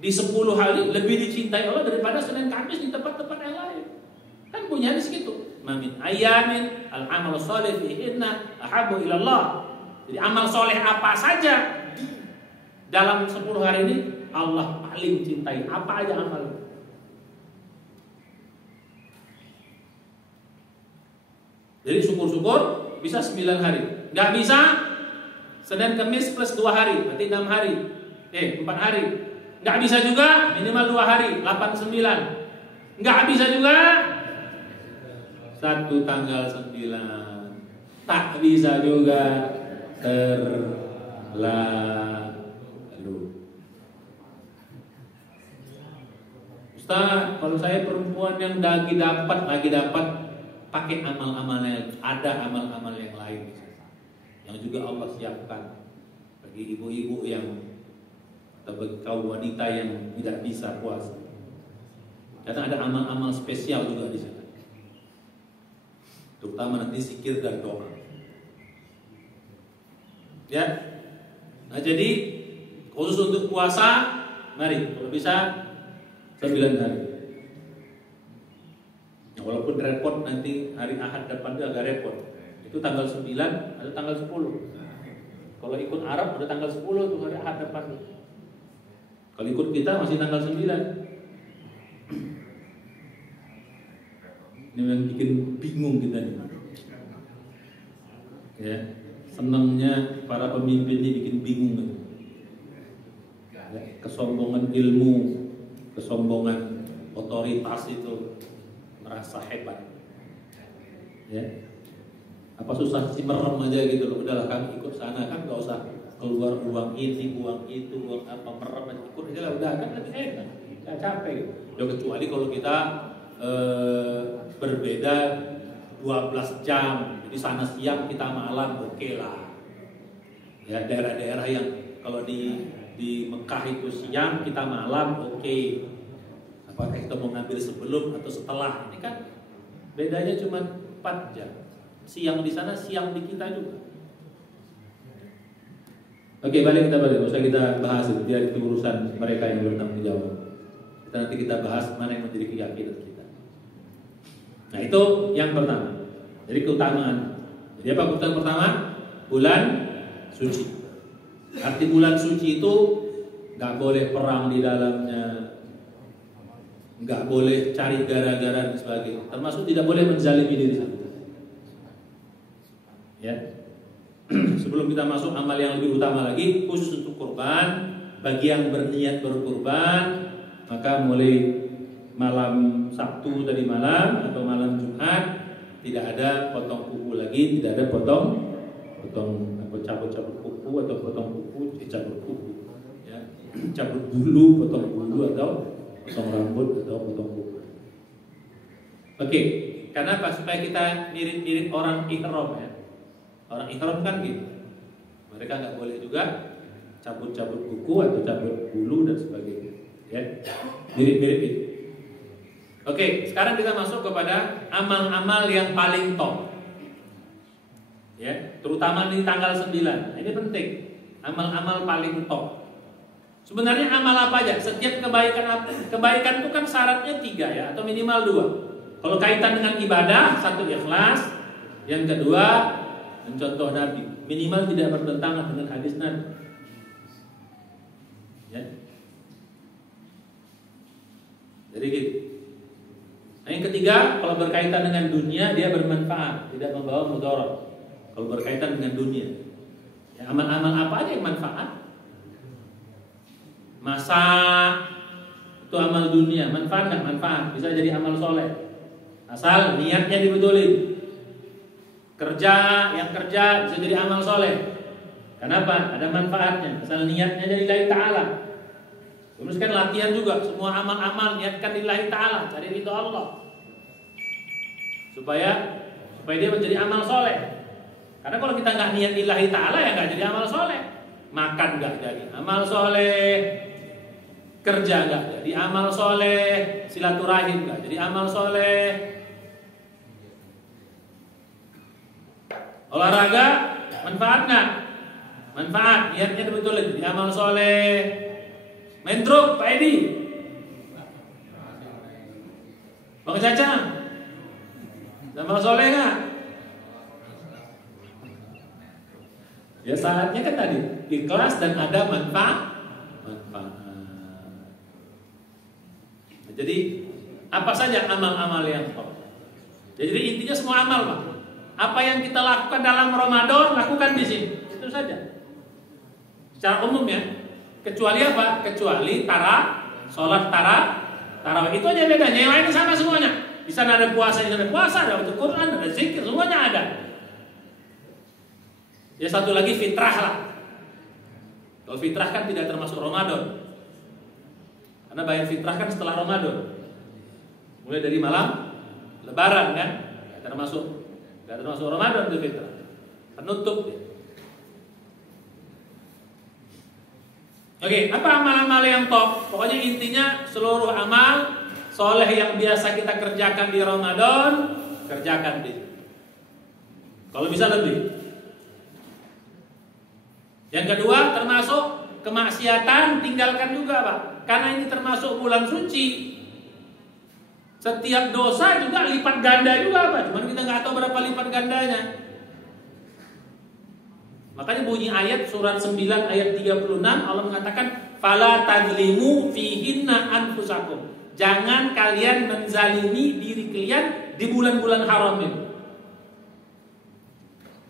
10 hari lebih dicintai Allah daripada Senin Kamis di tempat-tempat yang lain. Kan punya hadis gitu. Mamin ayamin al-amal sholih fihinna ahabbu ila Allah. Jadi amal soleh apa saja dalam 10 hari ini Allah paling cintai. Apa aja amal. Jadi syukur-syukur bisa 9 hari. Nggak bisa Senin Kamis plus 2 hari, berarti 6 hari. 4 hari. Nggak bisa juga minimal 2 hari, 8, 9. Nggak bisa juga 1 tanggal 9. Tak bisa juga terlalu. Ustaz, kalau saya perempuan yang lagi dapat pakai amal-amalnya, ada amal-amal yang lain yang juga Allah siapkan bagi ibu-ibu yang atau bagi kaum wanita yang tidak bisa puasa. Karena ada amal-amal spesial juga di sana. Terutama nanti zikir dan doa. Ya. Nah, jadi khusus untuk puasa, mari kalau bisa 9 hari. Nah, walaupun repot nanti hari Ahad depan itu agak repot. Itu tanggal 9 atau tanggal 10. Kalau ikut Arab udah tanggal 10 tuh hari Ahad depan. Kalau ikut kita masih tanggal 9. Ini yang bikin bingung kita nih. Ya, senangnya para pemimpin ini bikin bingung. Ya, kesombongan ilmu, kesombongan otoritas itu merasa hebat. Ya. Apa susah sih merem aja gitu loh. Udahlah kami ikut sana kan gak usah keluar uang ini, uang itu, uang apa, merem aja ikut aja lah udah kan lebih enak. Gak capek gitu. Ya, kecuali kalau kita berbeda 12 jam. Jadi sana siang kita malam oke lah. Ya daerah-daerah yang kalau di Mekah itu siang kita malam oke. Apakah kita mau ngambil sebelum atau setelah? Ini kan bedanya cuma 4 jam. Siang di sana, siang di kita juga. Oke, balik. Nggak usah kita bahas itu. Biar itu urusan mereka yang bertanggung jawab. Nanti kita bahas mana yang menjadi keyakinan kita. Nah, itu yang pertama. Jadi keutamaan. Jadi apa keutamaan pertama? Bulan suci. Arti bulan suci itu nggak boleh perang di dalamnya, nggak boleh cari gara-gara dan sebagainya. Termasuk tidak boleh menzalimi diri sendiri. Ya. Sebelum kita masuk amal yang lebih utama lagi, khusus untuk kurban, bagi yang berniat berkurban, maka mulai malam Sabtu tadi malam atau malam Jumat tidak ada potong kuku lagi, tidak ada potong cabut kuku atau potong kuku, cabut kuku, ya. Cabut bulu, potong bulu atau potong rambut atau potong kuku. Oke, karena apa? Supaya kita mirip-mirip orang ihram ya. Orang ihram kan gitu. Mereka nggak boleh juga cabut-cabut kuku atau cabut bulu dan sebagainya. Ya, mirip-mirip itu. Oke, sekarang kita masuk kepada amal-amal yang paling top. Ya, terutama di tanggal 9. Ini penting. Amal-amal paling top. Sebenarnya amal apa aja? Setiap kebaikan itu kan syaratnya 3 ya, atau minimal 2. Kalau kaitan dengan ibadah, satu ikhlas, yang kedua mencontoh Nabi, minimal tidak bertentangan dengan hadis Nabi. Ya. Jadi gitu. Nah, yang ketiga, kalau berkaitan dengan dunia dia bermanfaat, tidak membawa mudarat. Kalau berkaitan dengan dunia, ya, amal-amal apa aja yang manfaat? Masak itu amal dunia, manfaat nggak? Manfaat, bisa jadi amal soleh. Asal niatnya dibetulin. Kerja, yang kerja bisa jadi amal soleh. Kenapa? Ada manfaatnya. Asal niatnya jadi lillahi ta'ala. Terus kan latihan juga, semua amal-amal niatkan lillahi ta'ala, cari ridho Allah. Supaya dia menjadi amal soleh. Karena kalau kita nggak niat lillahi ta'ala ya nggak jadi amal soleh. Makan nggak jadi amal soleh, kerja nggak jadi amal soleh, silaturahim nggak jadi amal soleh. Olahraga manfaat nggak? Manfaat, niatnya betul jadi amal soleh. Main truk, Pak Edi, Bang Caca, amal soleh nggak? Ya saatnya kan tadi ikhlas dan ada manfaat. Jadi apa saja amal-amal yang top. Jadi intinya semua amal, Pak. Apa yang kita lakukan dalam Ramadan, lakukan di sini. Itu saja. Secara umum ya. Kecuali apa? Kecuali sholat tarawih. Itu aja bedanya. Yang lain sama semuanya. Di sana ada puasa, di sana ada puasa, ada baca Quran, ada zikir, semuanya ada. Ya satu lagi fitrah lah. Kalau fitrah kan tidak termasuk Ramadan. Karena bayar fitrah kan setelah Ramadan. Mulai dari malam Lebaran kan, gak termasuk Ramadan itu fitrah. Penutup. Oke, apa amal-amal yang top? Pokoknya intinya seluruh amal soleh yang biasa kita kerjakan di Ramadan, kerjakan di. Kalau bisa lebih. Yang kedua termasuk kemaksiatan, tinggalkan juga, Pak. Karena ini termasuk bulan suci. Setiap dosa juga lipat ganda juga, Pak. Cuman kita nggak tahu berapa lipat gandanya. Makanya bunyi ayat surat 9 ayat 36 Allah mengatakan fala tadzlimu fihinna anfusakum. Jangan kalian menzalimi diri kalian di bulan-bulan haram ini.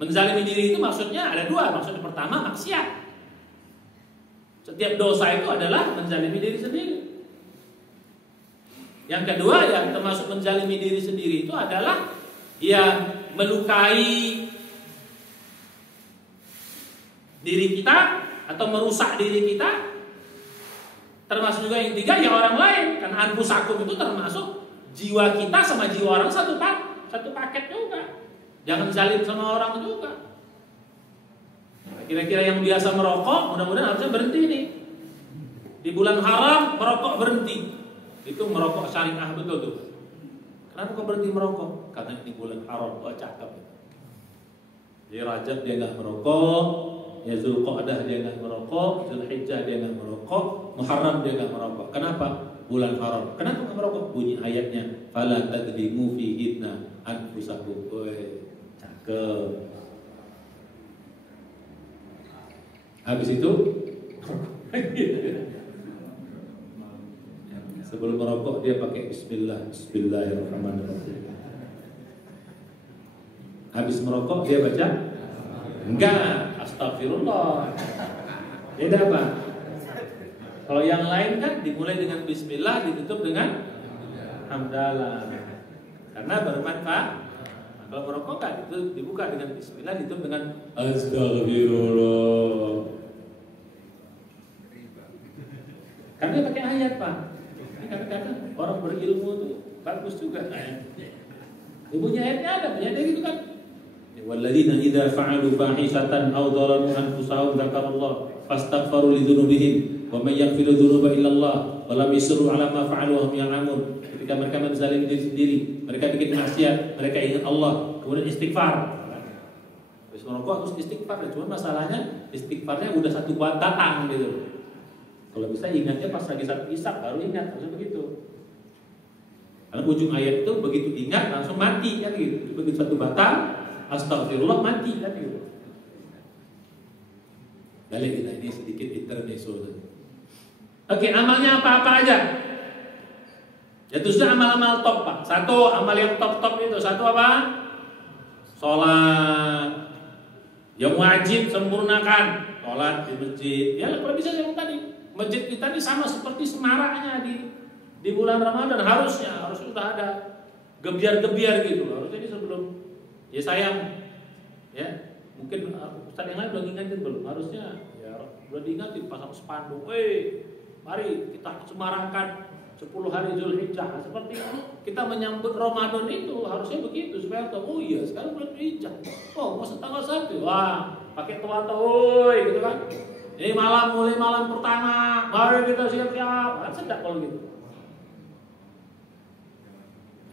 Menzalimi diri itu maksudnya ada dua. Maksudnya pertama maksiat. Setiap dosa itu adalah menzalimi diri sendiri. Yang kedua yang termasuk menzalimi diri sendiri itu adalah ya melukai diri kita atau merusak diri kita. Termasuk juga yang ketiga ya orang lain. Karena anfusakum itu termasuk jiwa kita sama jiwa orang satu paket juga. Jangan zalim sama orang juga. Kira-kira yang biasa merokok mudah-mudahan harusnya berhenti nih. Di bulan haram merokok berhenti. Itu merokok syariah betul tuh. Kenapa kok berhenti merokok? Karena ini bulan haram. Wah cakep. Di Rajab dia nggak merokok, ya Zulqa'dah dia nggak merokok, Zulhijjah dia nggak merokok, Muharram dia nggak merokok. Kenapa? Bulan haram. Kenapa nggak merokok? Bunyi ayatnya, fala tadzlimu fihinna anfusakum. Cakep. Habis itu sebelum merokok dia pakai Bismillahirrahmanirrahim. Habis merokok dia baca enggak, astagfirullah. Beda apa? Kalau yang lain kan dimulai dengan Bismillah, ditutup dengan Hamdalah. Karena bermanfaat. Nah, kalau merokok kan itu dibuka dengan Bismillah, ditutup dengan astagfirullah. Karena pakai ayat, Pak. Ini kadang-kadang orang berilmu itu bagus juga. Bunyi ayatnya ada, bunyi ayatnya gitu kan. Walladzina idza fa'alu fahishatan aw dzalamu anfusahum dzakarallah fastaghfaru lidzunubihim wa may yaghfiru dzunuba illallah wa lam yusirru 'ala ma fa'alu wa hum ya'lamun. Ketika mereka menzalimi diri sendiri, mereka bikin maksiat, mereka ingat Allah, kemudian istighfar. Habis merokok terus istighfar, cuma masalahnya istighfarnya udah satu batang gitu. Kalau bisa ingatnya pas lagi saat isap baru ingat, harusnya begitu. Karena ujung ayat itu begitu ingat langsung mati kan gitu. Begitu satu batang, astagfirullah mati kan gitu. Balik kita ini sedikit intermezzo. Oke, amalnya apa-apa aja. Ya itu sudah amal-amal top Pak. Satu amal yang top-top itu satu apa? Sholat. Yang wajib sempurnakan. Sholat di masjid. Ya kalau bisa yang tadi. Masjid kita ini sama seperti semaraknya di bulan Ramadan harus sudah ada gebiar-gebiar gitu. Harusnya ini sebelum ya sayang ya mungkin Ustaz yang lain udah ngingetin belum? Harusnya ya udah diingatin pasang spanduk. Mari kita semarakkan 10 hari Zulhijjah. Seperti kita menyambut Ramadan itu harusnya begitu supaya tahu oh iya sekarang bulan Zulhijjah. Oh mau tanggal 1. Wah, pakai tuan gitu kan. Ini mulai malam pertama, mari kita siap-siap. Kan sedap kalau gitu.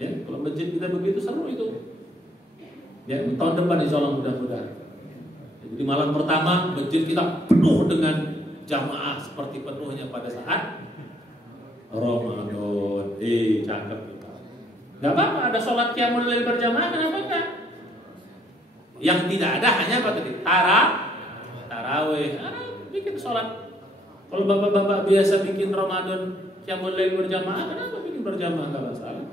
Ya, kalau masjid kita begitu seru itu. Ya, tahun depan insya Allah mudah-mudahan. Jadi malam pertama masjid kita penuh dengan jamaah seperti penuhnya pada saat Ramadan. Cakep kita. Gak apa-apa ada sholat qiyamul lail berjamaah, kenapa enggak? Yang tidak ada hanya apa tadi? Tarawih. Bikin sholat. Kalau bapak-bapak biasa bikin Ramadan qiyamul lail berjamaah, kenapa bikin berjamaah enggak masalah?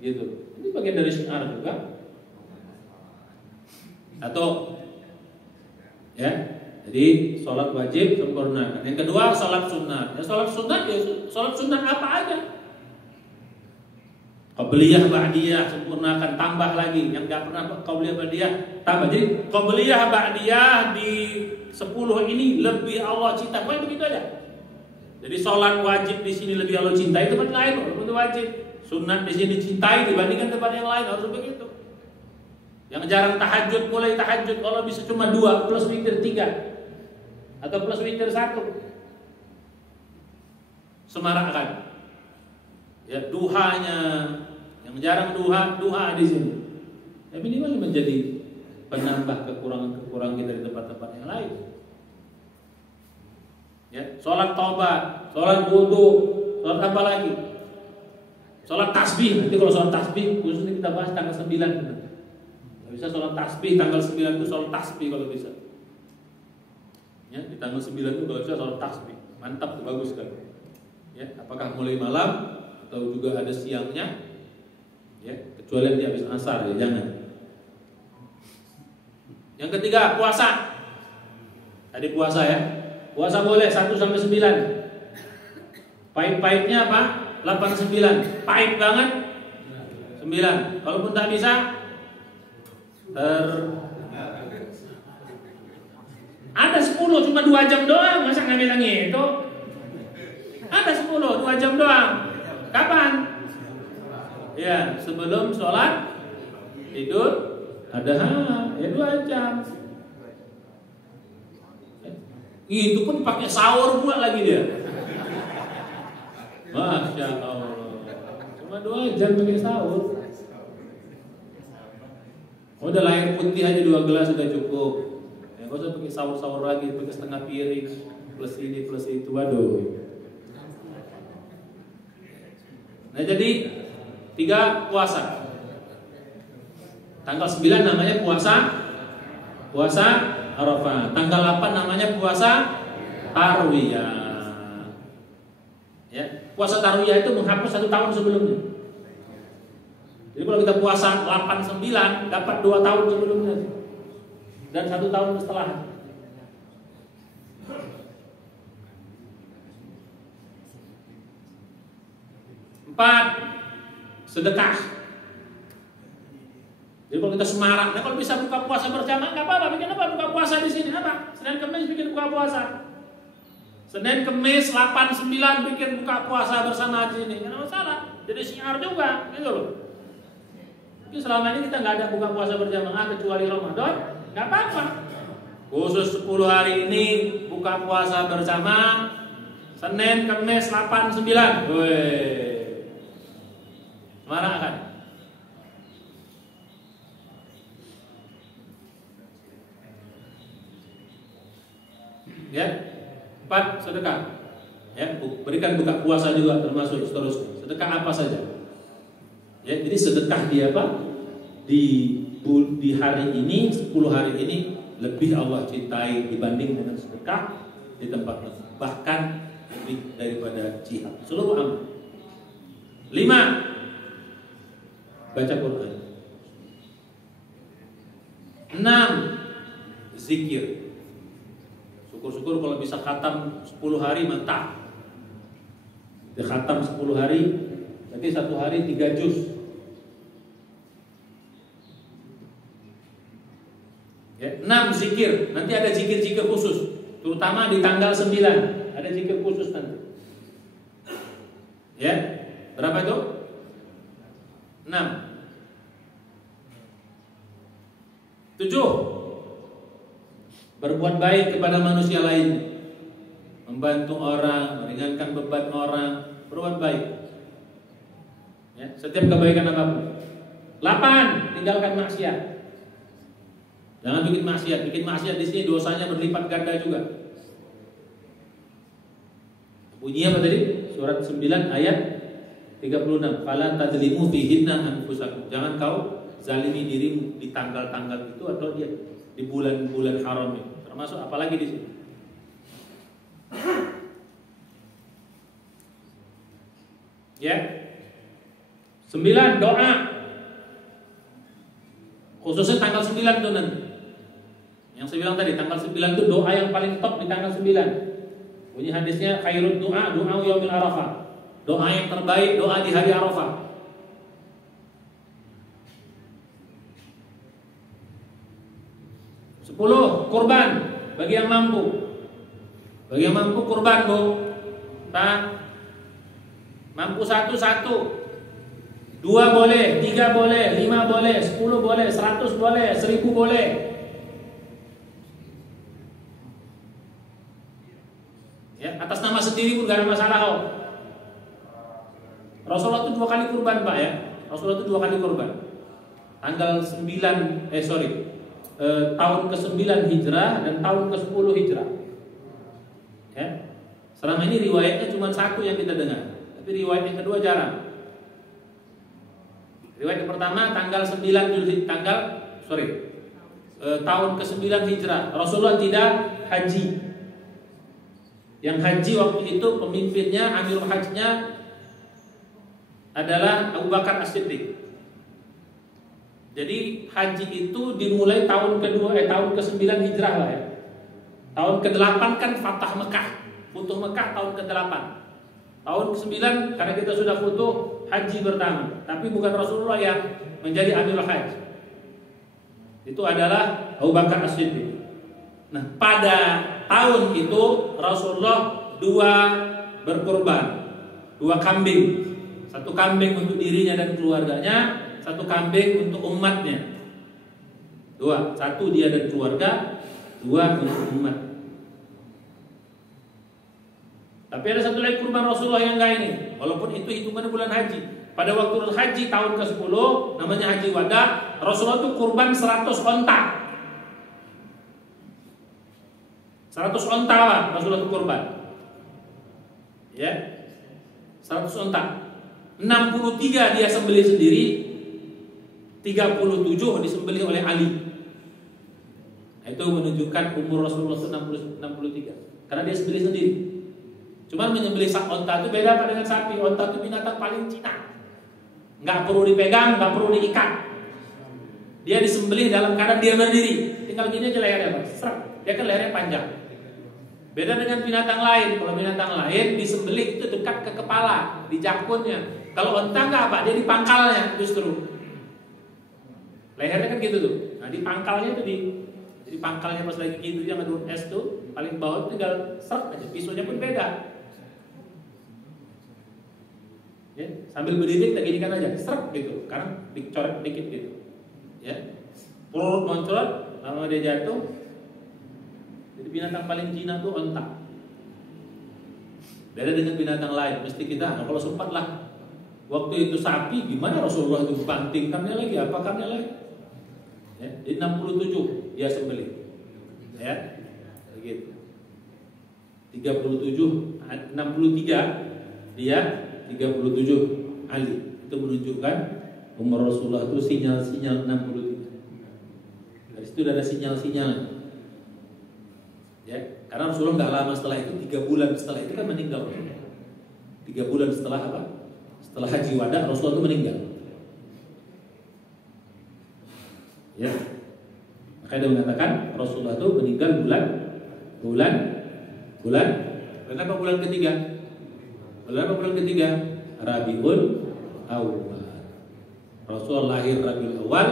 Gitu. Ini bagian dari syiar juga. Atau ya, jadi sholat wajib sempurnakan. Yang kedua sholat sunat. Ya sholat sunat ya sholat sunat apa aja. Qabliyah ba'diyah sempurnakan, tambah lagi. Yang enggak pernah qabliyah ba'diyah tambah. Jadi qabliyah ba'diyah di 10 ini lebih Allah cinta. Pokoknya begitu aja. Jadi sholat wajib di sini lebih Allah cintai tempat lain untuk wajib. Sunat di sini cintai dibandingkan tempat yang lain harus begitu. Yang jarang tahajud mulai tahajud kalau bisa cuma 2 plus witir 3 atau plus witir 1. Semarakkan. Ya duhanya yang jarang duha di sini. Ya minimal menjadi penambah kekurangan kita di tempat-tempat yang lain. Ya, sholat taubat, sholat wudu, sholat apa lagi? Sholat tasbih. Nanti kalau sholat tasbih khususnya kita bahas tanggal 9. Bisa sholat tasbih tanggal 9 itu sholat tasbih kalau bisa. Ya, di tanggal 9 itu kalau bisa sholat tasbih. Mantap tuh, bagus kan. Ya, apakah mulai malam atau juga ada siangnya? Ya, kecuali dia habis asar ya jangan. Yang ketiga, puasa. Tadi puasa ya. Puasa boleh 1 sampai 9. Pahit-pahitnya apa? 8 9. Pahit banget 9. Kalaupun tak bisa ada 10 cuma 2 jam doang, masa nggak bilang itu? Ada 10 2 jam doang. Kapan? Ya sebelum sholat tidur ada ya 2 jam. Itu pun pakai sahur pula lagi dia. Masya Allah. Cuma 2 jam pakai sahur. Udah air putih aja 2 gelas sudah cukup. Ya gak usah pakai sahur-sahur lagi, pakai setengah piring plus ini plus itu, waduh. Nah jadi 3 puasa. Tanggal 9 namanya puasa Arafah. Tanggal 8 namanya puasa Tarwiyah. Ya, puasa Tarwiyah itu menghapus 1 tahun sebelumnya. Jadi kalau kita puasa 8-9 dapat 2 tahun sebelumnya dan 1 tahun setelah. 4 sedekah. Jadi kalau kita semarak, nah kalau bisa buka puasa berjamaah nggak apa-apa. Bikin apa buka puasa di sini? Apa? Senin Kemis bikin buka puasa. Senin Kemis 8-9 bikin buka puasa bersama di sini. Nggak masalah. Jadi syiar juga, gitu loh. Jadi selama ini kita nggak ada buka puasa berjamaah kecuali Ramadan, nggak apa-apa. Khusus 10 hari ini buka puasa bersama Senin Kemis 8-9. Wih, semarak kan? Ya, 4 sedekah. Ya, berikan buka puasa juga termasuk seterusnya. Sedekah apa saja? Ya, jadi sedekah dia apa? Di hari ini, 10 hari ini lebih Allah cintai dibanding dengan sedekah di tempat lain. Bahkan lebih daripada jihad. Seluruh amal. 5. Baca Quran. 6. Zikir. Syukur-syukur kalau bisa khatam 10 hari mantap. Dia khatam 10 hari, berarti 1 hari 3 juz. Ya, 6 zikir. Nanti ada zikir-zikir khusus, terutama di tanggal 9 ada zikir khusus nanti. Ya, berapa itu? 6. 7. Berbuat baik kepada manusia lain, membantu orang, meringankan beban orang, berbuat baik. Ya, setiap kebaikan apapun. 8. Tinggalkan maksiat. Jangan bikin maksiat. Bikin maksiat di sini dosanya berlipat ganda juga. Bunyinya apa tadi? Surat 9 ayat 36. Fala tadzlimu fihinna anfusakum. Jangan kau zalimi dirimu di tanggal-tanggal itu atau di bulan-bulan haram itu. Termasuk apalagi di sini. Ya. 9 doa. Khususnya tanggal 9 tuh nanti. Yang saya bilang tadi, tanggal 9 itu doa yang paling top di tanggal 9. Bunyi hadisnya khairud doa yaumil arafah. Doa yang terbaik, doa di hari Arafah. 10. Kurban bagi yang mampu. Bagi yang mampu kurban, Bu. Mampu 1, 2 boleh, 3 boleh, 5 boleh, 10 boleh, 100 boleh, 1000 boleh. Ya, atas nama sendiri pun gak ada masalah kok. Rasulullah itu 2 kali kurban, Pak, ya. Rasulullah itu 2 kali kurban. Tanggal 9 tahun ke-9 Hijrah dan tahun ke-10 Hijrah. Ya. Selama ini riwayatnya cuma 1 yang kita dengar, tapi riwayat yang kedua jarang. Riwayat yang pertama tanggal 9 tahun ke-9 Hijrah. Rasulullah tidak haji. Yang haji waktu itu pemimpinnya, amirul hajinya adalah Abu Bakar As-Siddiq. Jadi haji itu dimulai tahun ke-9 Hijrah lah ya. Tahun ke-8 kan Fatah Mekah, Futuh Mekah tahun ke-8. Tahun ke-9 karena kita sudah futuh haji pertama, tapi bukan Rasulullah yang menjadi amirul haji. Itu adalah Abu Bakar As-Siddiq. Nah, pada tahun itu Rasulullah 2 berkurban, 2 kambing. 1 kambing untuk dirinya dan keluarganya, 1 kambing untuk umatnya. 2, 1 dia dan keluarga, 2 untuk umat. Tapi ada 1 lagi kurban Rasulullah yang enggak ini, walaupun itu hitungannya bulan haji. Pada waktu haji tahun ke-10, namanya haji wada, Rasulullah itu kurban 100 onta. 100 onta lah Rasulullah itu kurban. Ya. 100 onta. 63 dia sembelih sendiri, 37 disembelih oleh Ali. Itu menunjukkan umur Rasulullah itu 63. Karena dia sembelih sendiri. Cuman menyembelih onta itu beda apa dengan sapi. Onta itu binatang paling jinak. Nggak perlu dipegang, nggak perlu diikat. Dia disembelih dalam keadaan dia berdiri. Tinggal gini aja lehernya, Pak. Serap. Dia kan lehernya panjang. Beda dengan binatang lain. Kalau binatang lain disembelih itu dekat ke kepala, di jakunnya. Kalau onta nggak, Pak, dia di pangkalnya justru. Lehernya kan gitu tuh. Nah, di pangkalnya itu di pangkalnya pas lagi gitu yang ada es tuh, paling bawah itu tinggal serap aja. Pisaunya pun beda. Ya, sambil berdiri kita ginikan aja, serap gitu, karena dicoret dikit gitu. Ya, perut moncrot, lama dia jatuh. Jadi binatang paling jinak tuh onta. Beda dengan binatang lain. Mesti kita, kalau sempat lah. Waktu itu sapi, gimana Rasulullah itu bantingkannya lagi, apakannya lagi? Ya, di 67 dia sembelih. Ya, begitu. 63 dia, 37 Ali. Itu menunjukkan umur Rasulullah itu sinyal-sinyal 63. Dari situ udah ada sinyal-sinyal. Ya, karena Rasulullah nggak lama setelah itu, 3 bulan setelah itu kan meninggal. 3 bulan setelah apa? Setelah haji wada Rasulullah itu meninggal. Ya, makanya dia mengatakan Rasulullah itu meninggal bulan. Kenapa bulan ketiga? Bulan ketiga Rabiul Awal. Rasulullah lahir Rabiul Awal,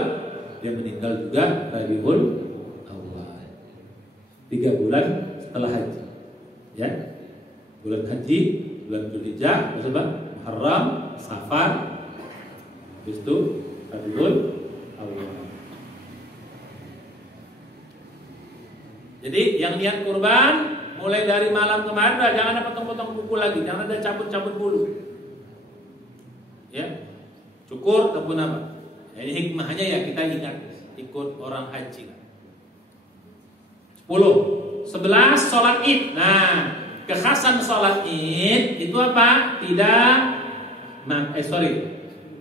dia meninggal juga Rabiul Awal. 3 bulan setelah haji. Ya, bulan haji, bulan Dzulhijjah, Muharram, Safar, habis itu Rabiul Awal. Jadi yang niat kurban mulai dari malam kemarin jangan ada potong-potong kuku lagi, jangan ada cabut-cabut bulu. Ya, cukur ataupun apa. Ya, ini hikmahnya ya kita ingat ikut orang haji. 10, 11 sholat id. Nah, kekhasan sholat id itu apa?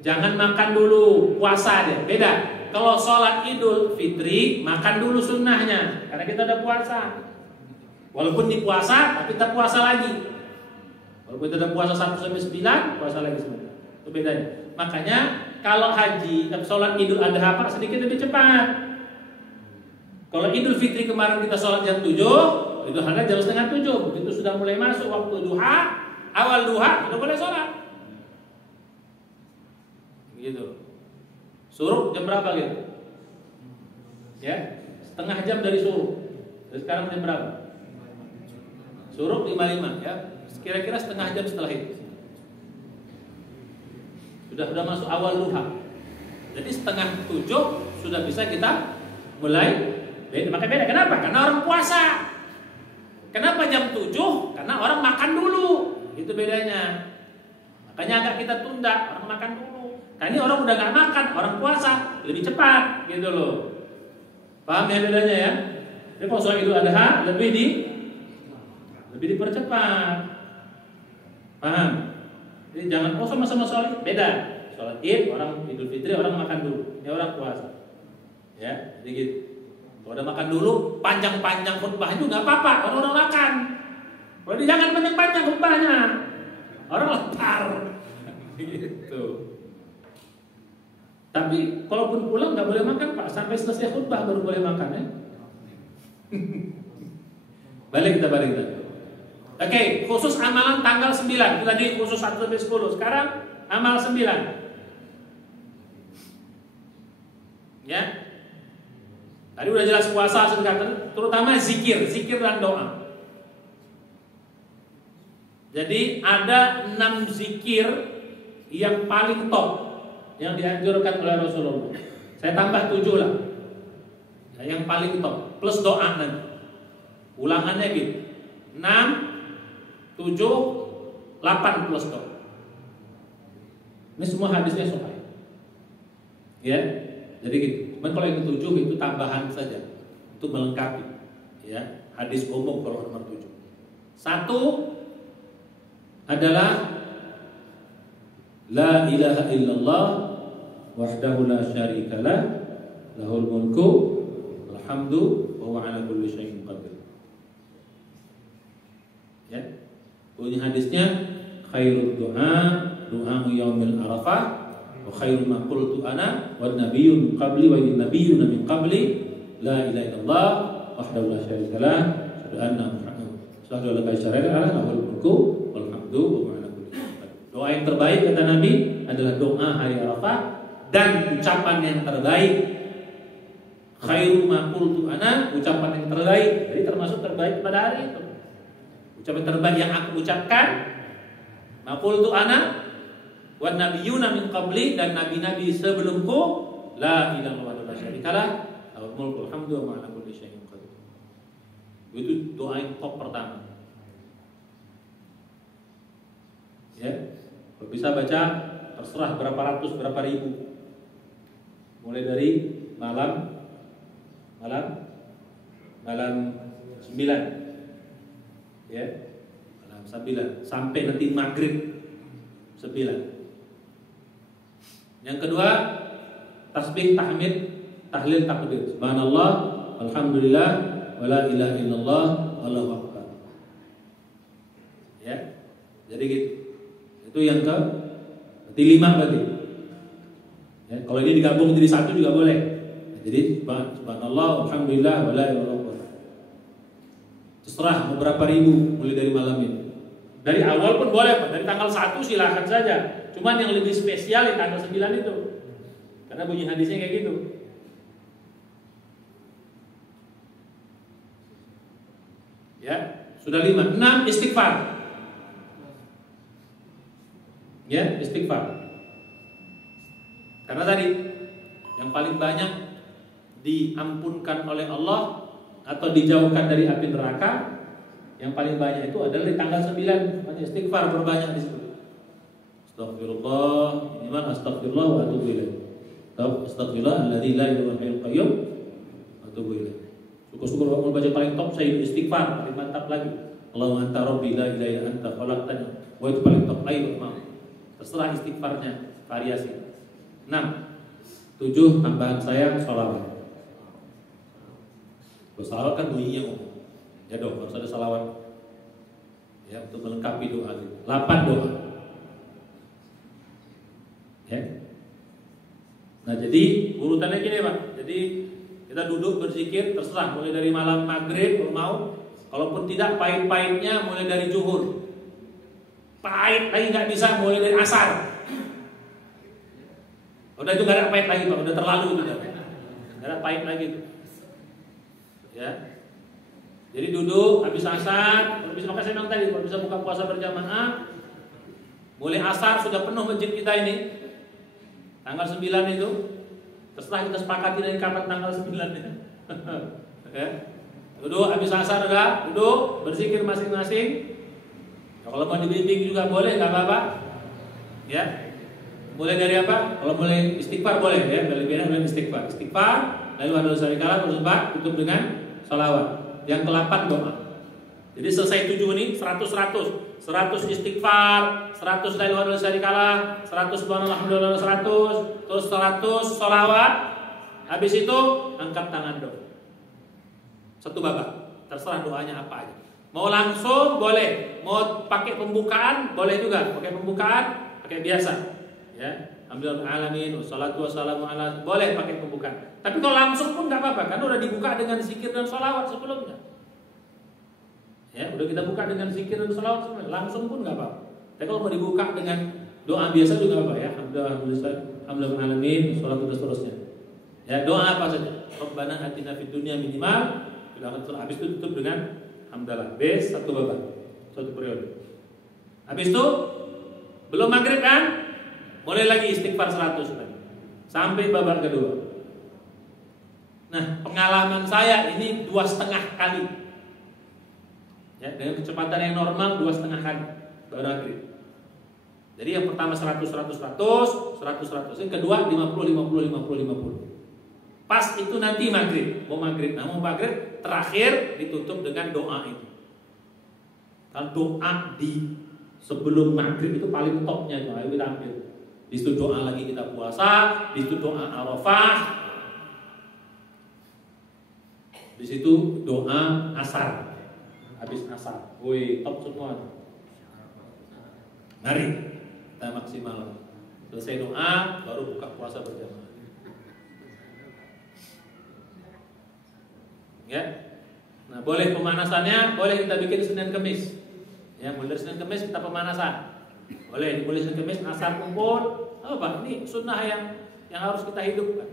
Jangan makan dulu, puasa deh. Beda. Kalau sholat Idul Fitri makan dulu sunnahnya, karena kita udah puasa. Walaupun di puasa, tapi kita puasa lagi. Walaupun kita udah puasa 1 sampai 9, puasa lagi sebentar. Itu bedanya. Makanya kalau haji, sholat Idul Adha Pak sedikit lebih cepat. Kalau Idul Fitri kemarin kita sholat jam 7, Idul Adha jam setengah 7. Begitu sudah mulai masuk waktu duha, awal duha, sudah boleh sholat. Gitu. Syuruk jam berapa gitu? Ya, setengah jam dari syuruk. Dari sekarang jam berapa? Syuruk 5.5 ya. Kira-kira setengah jam setelah itu. Sudah masuk awal duha. Jadi setengah 7 sudah bisa kita mulai. Makanya beda. Kenapa? Karena orang puasa. Kenapa jam 7? Karena orang makan dulu. Itu bedanya. Makanya agak kita tunda, orang makan dulu. Karena ini orang udah gak makan, orang puasa lebih cepat, gitu loh. Paham ya bedanya ya? Jadi kalau soal Idul Adha lebih dipercepat. Paham? Jadi jangan sama-sama sholat beda. Sholat Id orang Idul Fitri orang makan dulu, ini orang puasa. Ya, jadi gitu. Kalau udah makan dulu, panjang-panjang khutbah itu nggak apa-apa, orang makan. Kalau jangan panjang-panjang khutbahnya, orang lapar. Gitu. Tapi kalaupun pulang nggak boleh makan Pak, sampai selesai khutbah baru boleh makan ya. Balik kita. Oke, khusus amalan tanggal 9. Itu tadi khusus 1 sampai 10. Sekarang amal 9. Ya. Tadi udah jelas puasa sedekah, terutama zikir dan doa. Jadi ada 6 zikir yang paling top yang dianjurkan oleh Rasulullah. Saya tambah 7 lah. Yang paling top plus doa nanti. Ulangannya gitu. 6, 7, 8 plus doa. Ini semua hadisnya sahih. Ya. Jadi gitu. Cuman kalau yang ke-7 itu tambahan saja. Itu melengkapi. Ya, hadis umum kalau nomor 7. 1 adalah La ilaha illallah wahdahu la syarikalah lahul mulku walhamdu wa huwa ala kulli syai'in qadir. Ya. Bunyi hadisnya khairud du'a du'a yaumil arafah wa khairu ma qultu ana wan nabiyyun qabli wa nabiyyuna min qabli la ilaha illallah wahdahu la syarikalah asyhadu anna muhammadan rasulullah lahul mulku walhamdu wa huwa ala kulli syai'in qadir. Doa yang terbaik kata Nabi adalah doa hari Arafah dan ucapan yang terbaik. Khairu ma qultu ana, ucapan yang terbaik. Jadi termasuk terbaik pada hari itu. Ucapan terbaik yang aku ucapkan ma qultu ana wan nabiyyuna min qabli, dan nabi-nabi sebelumku la ilaha illallah wa la syarikalah lahul mulku walhamdu wa ala kulli syai'in qadir. Itu doa yang top pertama. Ya. Kalau bisa baca terserah berapa ratus, berapa ribu. Mulai dari malam 9. Ya. Malam 9 sampai nanti maghrib 9. Yang kedua, tasbih, tahmid, tahlil, takbir. Subhanallah, alhamdulillah, wala ilaha illallah, Allahu akbar. Ya. Jadi gitu. Itu yang berarti 5 berarti. Ya, kalau ini digabung jadi 1 juga boleh. Jadi subhanallah, alhamdulillah, wala ilaha illallah. Terserah mau berapa ribu mulai dari malam ini. Dari awal pun boleh, Pak. Dari tanggal 1 silahkan saja. Cuman yang lebih spesial di tanggal 9 itu. Karena bunyi hadisnya kayak gitu. Ya, sudah 5. 6 istighfar. Ya, istighfar. Karena tadi yang paling banyak diampunkan oleh Allah atau dijauhkan dari api neraka, yang paling banyak itu adalah di tanggal 9. Makanya istighfar berbanyak di situ. Astagfirullah, ini mah astagfirullah wa atubu ilaih. Astagfirullah alladzi la ilaha illa qayyum wa atubu ilaih. Syukur-syukur mau baca paling top saya istighfar, paling mantap lagi. Allahumma anta rabbi la ilaha illa anta khalaqtani. Wah itu paling top lagi mau. Terserah istighfarnya, variasi. 6. 7 tambahan saya sholawat. Salawat kan bunyinya umum. Ya dong, harus ada salawat. Ya, untuk melengkapi doa itu. 8 doa. Ya. Nah, jadi urutannya gini, Pak. Jadi kita duduk berzikir terserah mulai dari malam maghrib kalau mau. Kalaupun tidak pahit-pahitnya mulai dari zuhur. Pahit lagi nggak bisa mulai dari asar. Udah itu nggak ada pahit lagi, Pak. Udah terlalu itu. Nggak ada pahit lagi itu. Ya. Jadi duduk habis asar, kalau bisa, maka saya bilang tadi, kalau bisa buka puasa berjamaah, mulai asar sudah penuh masjid kita ini. Tanggal 9 itu, terserah kita sepakati dari kapan tanggal 9-nya. Ya. Duduk habis asar udah, duduk berzikir masing-masing. Ya, kalau mau dibimbing juga boleh, nggak apa-apa. Ya. Mulai dari apa? Kalau mulai istighfar boleh ya, boleh istighfar. Istighfar, lalu ada syarikalah terus tutup dengan salawat. Yang ke-8 doa. Jadi selesai 7 ini 100 istighfar, 100 la ilaha illallah syarikalah, 100 subhanallah alhamdulillah 100, terus 100 sholawat. Habis itu angkat tangan doa. Satu babak. Terserah doanya apa aja. Mau langsung boleh, mau pakai pembukaan boleh juga, pakai pembukaan, pakai biasa. Ya. Alhamdulillahirrahmanirrahim, wassalatu wassalamu ala, boleh pakai pembukaan. Tapi kalau langsung pun nggak apa-apa, kan udah dibuka dengan zikir dan sholawat sebelumnya. Ya, udah kita buka dengan zikir dan sholawat sebelumnya, langsung pun nggak apa-apa. Tapi kalau mau dibuka dengan doa biasa juga apa ya, alhamdulillahirrahmanirrahim, sholawat dan seterusnya. Ya, doa apa saja. Rabbana atina fid dunya minimal, habis itu tutup dengan hamdalah. Satu babak, satu periode. Habis itu belum maghrib kan? Mulai lagi istighfar 100 lagi. Sampai babak kedua. Nah, pengalaman saya ini 2,5 kali. Ya, dengan kecepatan yang normal 2,5 kali baru maghrib. Jadi yang pertama 100. Yang kedua 50. Pas itu nanti maghrib. Mau maghrib. Nah, mau maghrib terakhir ditutup dengan doa itu. Kalau doa di sebelum maghrib itu paling topnya itu. Ayo kita ambil. Di situ doa lagi kita puasa, di situ doa Arafah, di situ doa asar, habis asar, woi top semua. Mari kita maksimal. Selesai doa, baru buka puasa berjamaah. Ya, nah boleh pemanasannya, boleh kita bikin Senin Kemis. Ya, mulai Senin Kemis kita pemanasan. Boleh dimulai Senin Kemis asar kumpul. Apa? Ini sunnah yang harus kita hidupkan.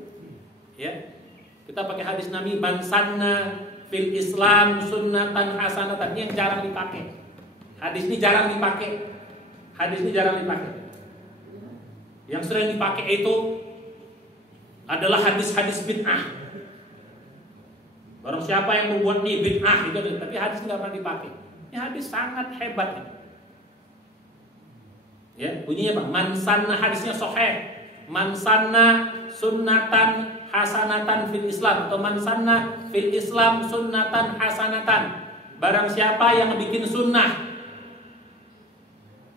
Ya. Kita pakai hadis Nabi man sanna fil Islam sunnatan hasanatan. Ini yang jarang dipakai. Hadis ini jarang dipakai. Yang sering dipakai itu adalah hadis-hadis bid'ah. Barang siapa yang membuat ini bid'ah itu, tapi hadis nggak pernah dipakai. Ini hadis sangat hebat. Ya, bunyinya Pak, man sanna, hadisnya sahih. Man sanna sunnatan hasanatan fil Islam, atau man sanna fil Islam sunnatan hasanatan. Barang siapa yang bikin sunnah,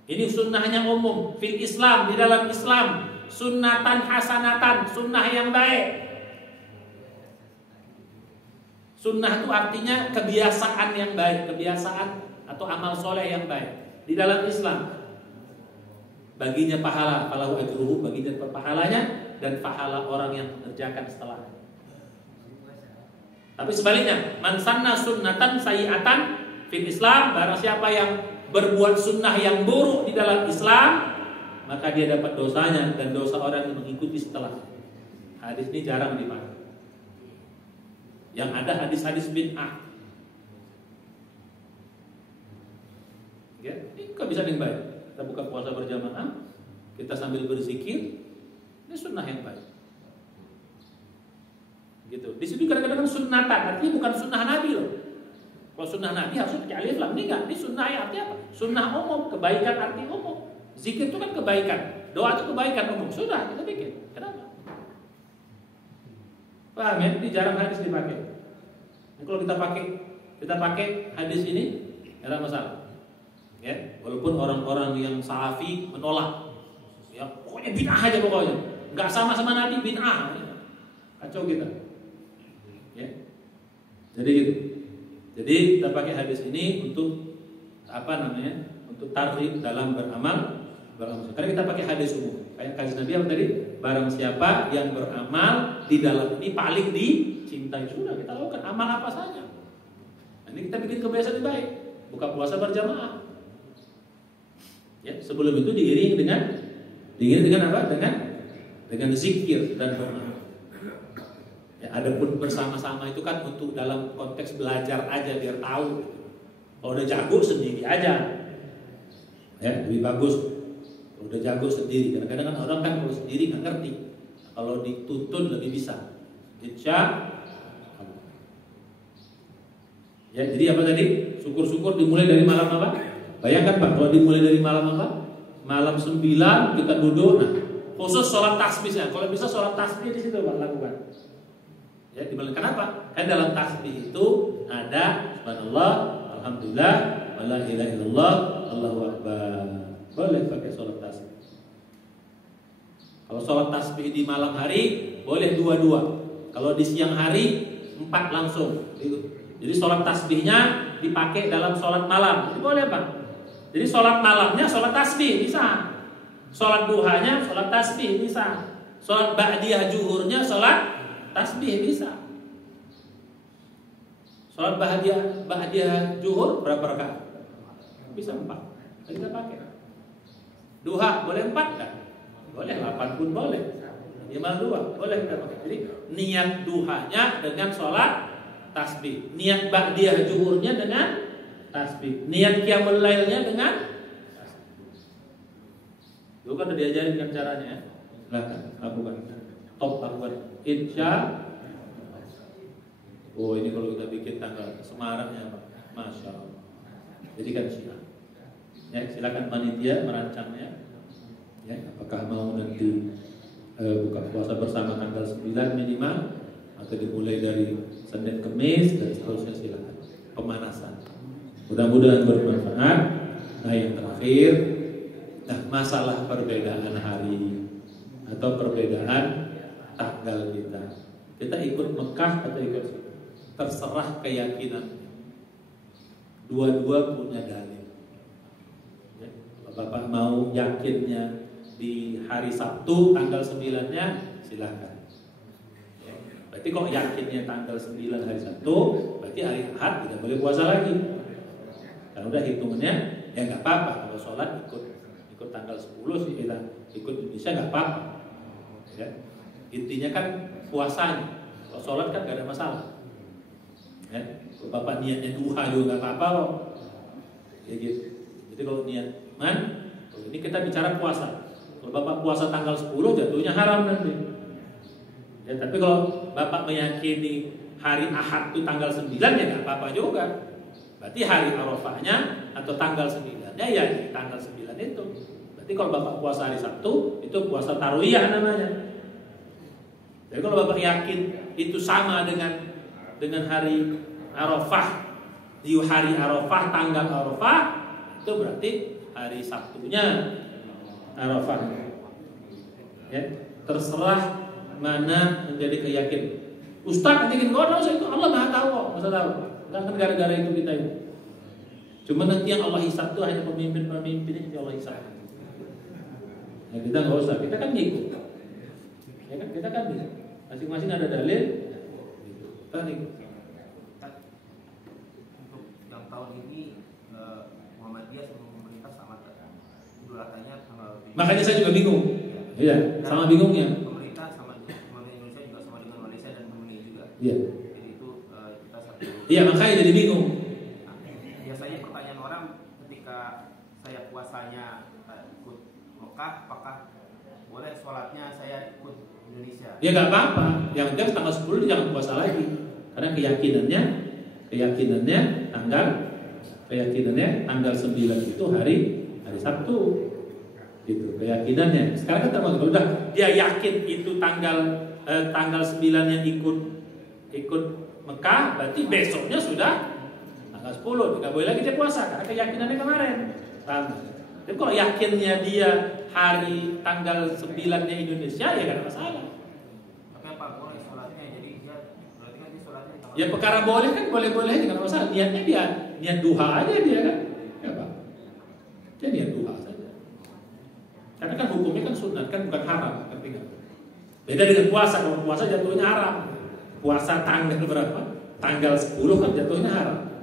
ini sunnahnya umum, fil Islam, di dalam Islam, sunnatan hasanatan, sunnah yang baik. Sunnah itu artinya kebiasaan yang baik, kebiasaan atau amal soleh yang baik di dalam Islam. Baginya pahala, falahu ajruhu, baginya pahalanya dan pahala orang yang mengerjakan setelahnya. Tapi sebaliknya, man sanna sunnatan sayyi'atan fil Islam, barang siapa yang berbuat sunnah yang buruk di dalam Islam, maka dia dapat dosanya dan dosa orang yang mengikuti setelah. Hadis ini jarang dipakai. Yang ada hadis-hadis bid'ah. Ya, ini kok bisa yang baik. Kita buka puasa berjamaah, kita sambil berzikir, ini sunnah yang baik. Gitu. Di sini kadang-kadang sunnatan, artinya bukan sunnah Nabi loh. Kalau sunnah Nabi harus pakai alif lam, ini enggak. Ini sunnah yang artinya apa? Sunnah umum, kebaikan arti umum. Zikir itu kan kebaikan, doa itu kebaikan umum. Sudah kita bikin. Kenapa? Paham ya? Ini jarang hadis dipakai. Nah, kalau kita pakai hadis ini, tidak ada masalah. Ya, walaupun orang-orang yang salafi menolak, ya pokoknya bid'ah aja pokoknya, nggak sama Nabi bid'ah, kacau kita. Ya, jadi gitu. Jadi kita pakai hadis ini untuk untuk tarhib dalam beramal. Karena kita pakai hadis umum. Kayak hadis Nabi yang tadi, barang siapa yang beramal di dalam ini paling dicintai, sudah kita lakukan amal apa saja. Nah, ini kita bikin kebiasaan yang baik, buka puasa berjamaah. Ya, sebelum itu diiringi dengan apa? Dengan zikir dan doa. Ya, adapun bersama-sama itu kan untuk dalam konteks belajar aja biar tahu. Kalau udah jago sendiri aja, ya lebih bagus. Kalau udah jago sendiri, kadang-kadang kan orang kan kalau sendiri nggak ngerti. Kalau dituntun lebih bisa. Insya Allah. Ya, jadi apa tadi? Syukur-syukur dimulai dari malam apa? Bayangkan Pak, kalau dimulai dari malam apa? Malam 9 kita duduk, nah khusus sholat tasbihnya. Kalau bisa sholat tasbih di situ Pak lakukan. Ya, dimulai kenapa? Kan dalam tasbih itu ada subhanallah, alhamdulillah, wala ilaha illallah, Allahu akbar. Boleh pakai sholat tasbih. Kalau sholat tasbih di malam hari boleh 2-2. Kalau di siang hari 4 langsung. Jadi sholat tasbihnya dipakai dalam sholat malam. Itu boleh Pak. Jadi sholat malamnya sholat tasbih bisa, sholat duhanya sholat tasbih bisa, sholat ba'diyah juhurnya sholat tasbih bisa. Sholat ba'diyah juhur berapa rakaat? Bisa 4. Kita pakai. Duha boleh 4 kan? Boleh 8 pun boleh. Minimal 2 boleh kita pakai. Jadi niat duhanya dengan sholat tasbih, niat ba'diyah juhurnya dengan tasbih, niat qiyamul lailnya dengan tasbih. Itu kan udah diajarin kan caranya ya. Silakan lakukan. Lakukan. Insya. Oh ini kalau kita bikin tanggal semaraknya Pak, masya Allah. Jadi kan syiar. Ya silakan panitia merancangnya. Ya apakah mau nanti buka puasa bersama tanggal 9 minimal atau dimulai dari Senin Kemis dan seterusnya, silakan. Pemanasan. Mudah-mudahan bermanfaat. Nah yang terakhir, masalah perbedaan hari atau perbedaan tanggal kita. Kita ikut Mekah atau ikut, terserah keyakinan. Dua-dua punya dalil. Ya, Bapak mau yakinnya di hari Sabtu tanggal 9-nya, silahkan. Ya, berarti kok yakinnya tanggal 9 hari Sabtu, berarti hari Ahad tidak boleh puasa lagi. Kalau udah hitungannya ya nggak apa-apa. Kalau sholat ikut tanggal 10 sih, ikut Indonesia nggak apa-apa. Ya. Intinya kan puasanya. Kalau sholat kan nggak ada masalah. Ya. Kalau bapak niatnya duha juga nggak apa-apa kok. Ya gitu. Jadi kalau niat ini kita bicara puasa. Kalau bapak puasa tanggal 10 jatuhnya haram nanti. Ya, tapi kalau bapak meyakini hari Ahad itu tanggal 9 ya nggak apa-apa juga. Berarti hari Arafahnya atau tanggal 9-nya ya di tanggal 9 itu. Berarti kalau bapak puasa hari Sabtu itu puasa tarwiyah namanya. Jadi kalau bapak yakin itu sama dengan hari Arafah, di hari Arafah tanggal Arafah, itu berarti hari Sabtunya Arafah. Ya, terserah mana menjadi keyakinan. Ustaz nanti kau tahu itu Allah Maha tahu kok, masa tahu. Enggak kan gara-gara itu kita itu. Cuma nanti yang Allah hisab itu hanya pemimpin-pemimpin yang Allah hisab. Nah, kita nggak usah, kita kan ngikut. Ya kan, kita kan masing-masing ada dalil. Kita ngikut. Untuk yang tahun ini Muhammadiyah sama pemerintah sama Idul Adhanya tanggal 7. Makanya saya juga bingung. Iya, sama bingungnya. Pemerintah sama Indonesia juga sama dengan Malaysia dan Brunei juga. Iya. Jadi itu kita satu. Iya, makanya jadi bingung. Nah, biasanya pertanyaan orang ketika saya puasanya ikut Mekah, apakah boleh sholatnya saya ikut Indonesia? Ya nggak apa-apa. Yang penting tanggal 10 jangan puasa lagi. Karena keyakinannya tanggal 9 itu hari Sabtu. Gitu keyakinannya. Sekarang kan termasuk udah dia yakin itu tanggal 9-nya ikut Mekah, berarti besoknya sudah tanggal 10. Tidak boleh lagi dia puasa karena keyakinannya kemarin. Paham? Tapi kalau yakinnya dia hari tanggal 9-nya Indonesia ya nggak ada masalah. Tapi apa boleh sholatnya? Jadi dia berarti kan dia sholatnya di tanggal. Ya perkara boleh kan boleh-boleh aja nggak ada masalah. Niatnya dia niat duha aja dia kan. Ya Pak. Dia niat duha saja. Karena kan hukumnya kan sunat kan bukan haram, ngerti nggak? Beda dengan puasa, kalau puasa jatuhnya haram. Puasa tanggal berapa? Tanggal 10 kan jatuhnya haram.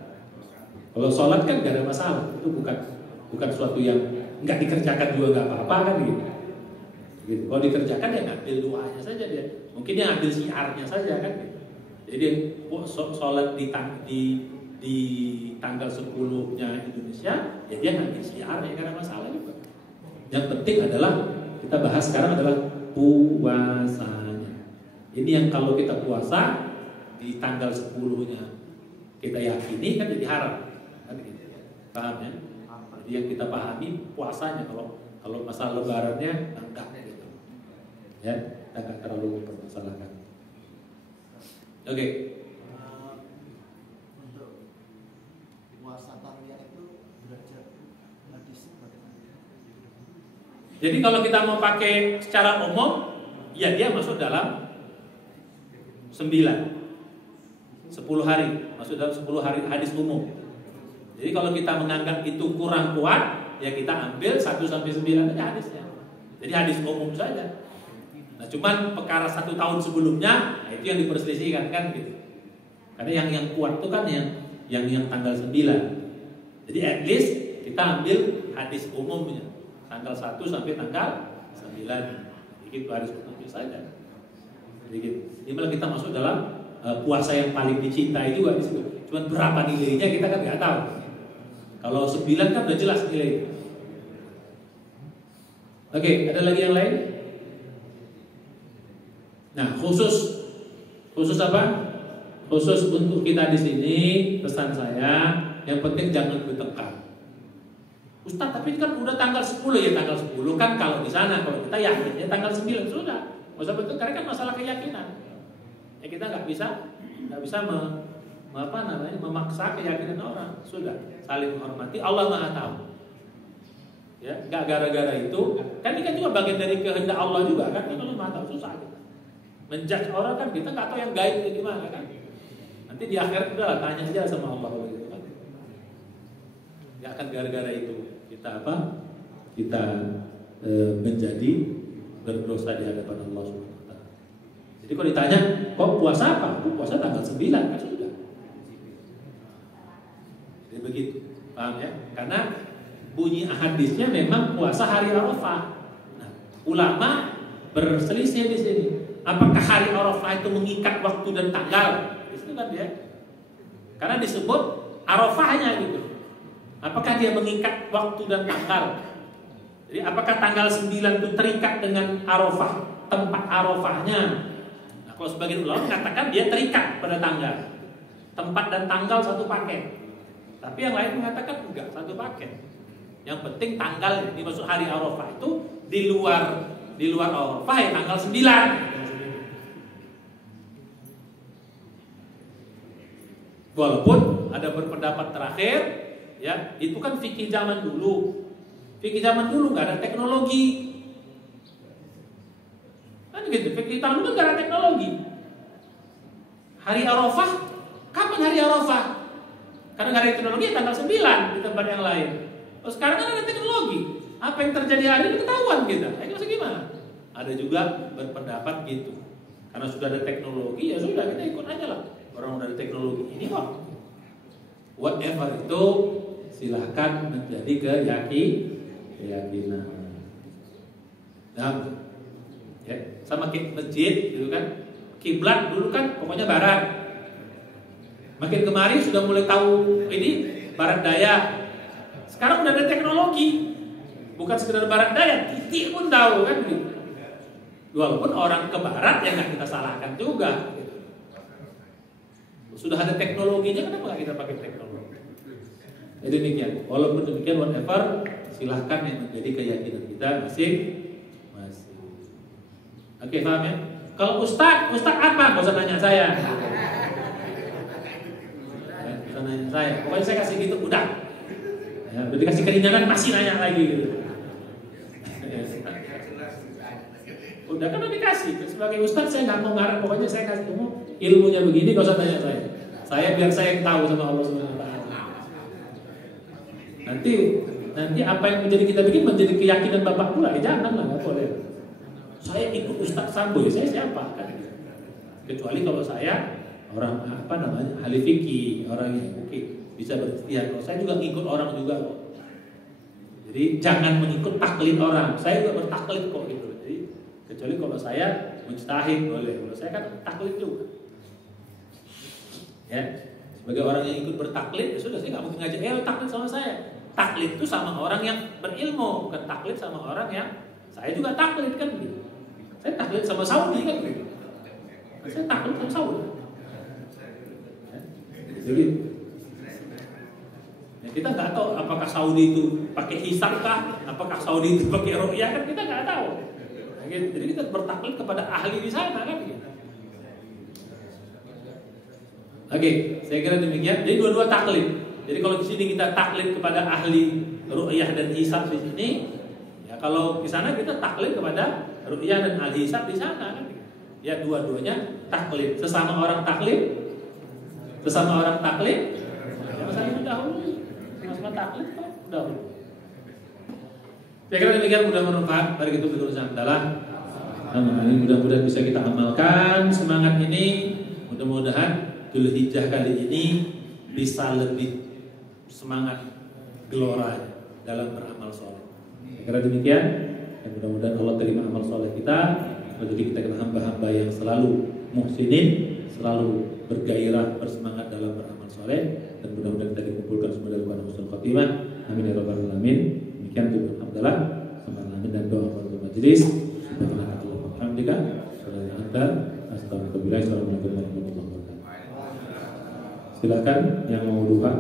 Kalau sholat kan gak ada masalah, itu bukan suatu yang nggak dikerjakan juga nggak apa-apa kan gitu. Kalau dikerjakan ya ngambil doanya saja dia. Mungkin dia ngambil syiarnya saja kan. Gitu. Jadi sholat di tanggal 10-nya Indonesia, ya dia ngambil syiarnya, nggak ada masalah juga. Yang penting adalah kita bahas sekarang adalah puasanya. Ini yang kalau kita puasa di tanggal 10-nya kita yakini kan jadi haram. Kan gitu. Paham ya? Jadi yang kita pahami puasanya, kalau masalah lebarannya enggak gitu. Ya, kita enggak terlalu mempermasalahkan. Oke. Untuk puasa tarawih itu belajar hadis bagaimana? Jadi kalau kita mau pakai secara umum, ya dia masuk dalam 10 hari, masuk dalam 10 hari hadis umum. Jadi kalau kita menganggap itu kurang kuat, ya kita ambil 1 sampai 9 aja hadisnya. Jadi hadis umum saja. Nah, cuman perkara 1 tahun sebelumnya, nah itu yang diperselisihkan kan gitu. Karena yang kuat itu kan yang tanggal 9. Jadi at least kita ambil hadis umumnya. Tanggal 1 sampai tanggal 9. Itu harus betul saja. Jadi malah kita masuk dalam puasa yang paling dicintai juga disebut. Cuman berapa nilainya kita kan nggak tahu. Kalau 9 kan udah jelas nilainya. Oke, ada lagi yang lain? Nah, khusus apa? Khusus untuk kita di sini pesan saya, yang penting jangan bertengkar. Ustaz, tapi kan udah tanggal 10 ya, tanggal 10 kan kalau di sana, kalau kita yakinnya tanggal 9 sudah. Nggak usah betul, karena kan masalah keyakinan. Ya kita nggak bisa memaksa keyakinan orang. Sudah, saling menghormati. Allah Maha tahu. Ya, nggak gara-gara itu. Kan ini kan juga bagian dari kehendak Allah juga kan. Allah Maha tahu, susah kita. Menjudge orang kan kita nggak tahu yang gaib itu gimana kan. Nanti di akhirat udah tanya aja sama Allah gitu kan. Nggak akan gara-gara itu kita menjadi berdosa di hadapan Allah Subhanahu wa taala. Jadi kalau ditanya, kok puasa apa? Puasa tanggal 9 kan sudah. Jadi begitu. Paham ya? Karena bunyi hadisnya memang puasa hari Arafah. Nah, ulama berselisih di sini. Apakah hari Arafah itu mengikat waktu dan tanggal? Di situ kan dia. Karena disebut Arafahnya gitu. Apakah dia mengikat waktu dan tanggal? Jadi apakah tanggal 9 itu terikat dengan Arafah, tempat Arafahnya? Nah, kalau sebagian ulama mengatakan dia terikat pada tanggal. Tempat dan tanggal satu paket. Tapi yang lain mengatakan enggak, satu paket. Yang penting tanggal, ini maksud hari Arafah itu di luar Arafah ya tanggal 9. Walaupun ada berpendapat terakhir, ya itu kan fikih zaman dulu. Fikih zaman dulu nggak ada teknologi. tahun itu gara teknologi. Hari Arafah, kapan hari Arafah? Karena nggak ada teknologi tanggal 9 di tempat yang lain. Oh, sekarang kan ada teknologi. Apa yang terjadi hari ini ketahuan kita. Ini masih gimana? Ada juga berpendapat gitu. Karena sudah ada teknologi, ya sudah kita ikut aja lah. Orang udah ada teknologi ini kok. Whatever itu silahkan menjadi keyakinan. Nah, ya, sama kayak masjid gitu kan. Kiblat dulu kan pokoknya barat. Makin kemarin sudah mulai tahu ini barat daya. Sekarang udah ada teknologi. Bukan sekedar barat daya, titik pun tahu kan gitu. Walaupun orang ke barat ya nggak kita salahkan juga gitu. Sudah ada teknologinya, kenapa nggak kita pakai teknologi? Jadi demikian. Walaupun demikian, whatever, silahkan yang menjadi keyakinan kita masing-masing. Oke, paham ya? Kalau Ustadz apa? Gak usah nanya saya. Gak usah nanya saya. Pokoknya saya kasih gitu, udah. Ya, udah dikasih keringanan masih nanya lagi gitu. Udah kan udah dikasih. Sebagai Ustadz saya nggak mau ngarang. Pokoknya saya kasih kamu ilmunya begini, gak usah tanya saya. Biar saya yang tahu sama Allah Subhanahu Wa Taala. Nanti apa yang menjadi kita bikin menjadi keyakinan bapak pula. Jangan lah, nggak boleh. Saya ikut Ustadz Sambo, saya siapa kan? Kecuali kalau saya orang ahli fikih, orang yang bisa berikhtiar. Kalau saya juga ngikut orang juga kok. Jadi jangan mengikut taklid orang. Saya juga bertaklid kok gitu. Jadi kecuali kalau saya mujtahid boleh. Kalau saya kan taklid juga. Ya, sebagai orang yang ikut bertaklid, ya sudah, saya nggak mungkin ngajak taklid sama saya. Taklid itu sama orang yang berilmu, bukan taklid sama orang yang saya juga taklid kan gitu. Saya taklid sama Saudi kan gitu. Saya taklid sama Saudi. Ya, jadi ya kita nggak tahu apakah Saudi itu pakai hisab kah, apakah Saudi itu pakai ru'yah kan kita nggak tahu. Jadi kita bertaklid kepada ahli di sana kan gitu. Oke, saya kira demikian. Jadi dua-dua taklid. Jadi kalau di sini kita taklid kepada ahli ru'yah dan hisab di sini, ya kalau di sana kita taklid kepada ru'yah dan ahli hisab di sana kan. Ya dua-duanya taklid. Sesama orang taklid. Ya masalah dahulu. Sama taklid kok dahulu. Saya kira demikian, mudah bermanfaat. Mari kita berusaha adalah ini mudah-mudahan bisa kita amalkan semangat ini. Mudah-mudahan Dzulhijjah kali ini bisa lebih semangat gelora dalam beramal soleh. Karena demikian, dan mudah-mudahan Allah terima amal soleh kita, menjadi kita hamba-hamba yang selalu muhsinin, selalu bergairah, bersemangat dalam beramal soleh, dan mudah-mudahan kita dikumpulkan semua dalam husnul khotimah. Amin ya rabbal alamin. Demikian tuh alhamdulillah, amin dan doa untuk majelis. Subhanallah walhamdulillah. Assalamualaikum warahmatullahi wabarakatuh. Silakan yang mau duha.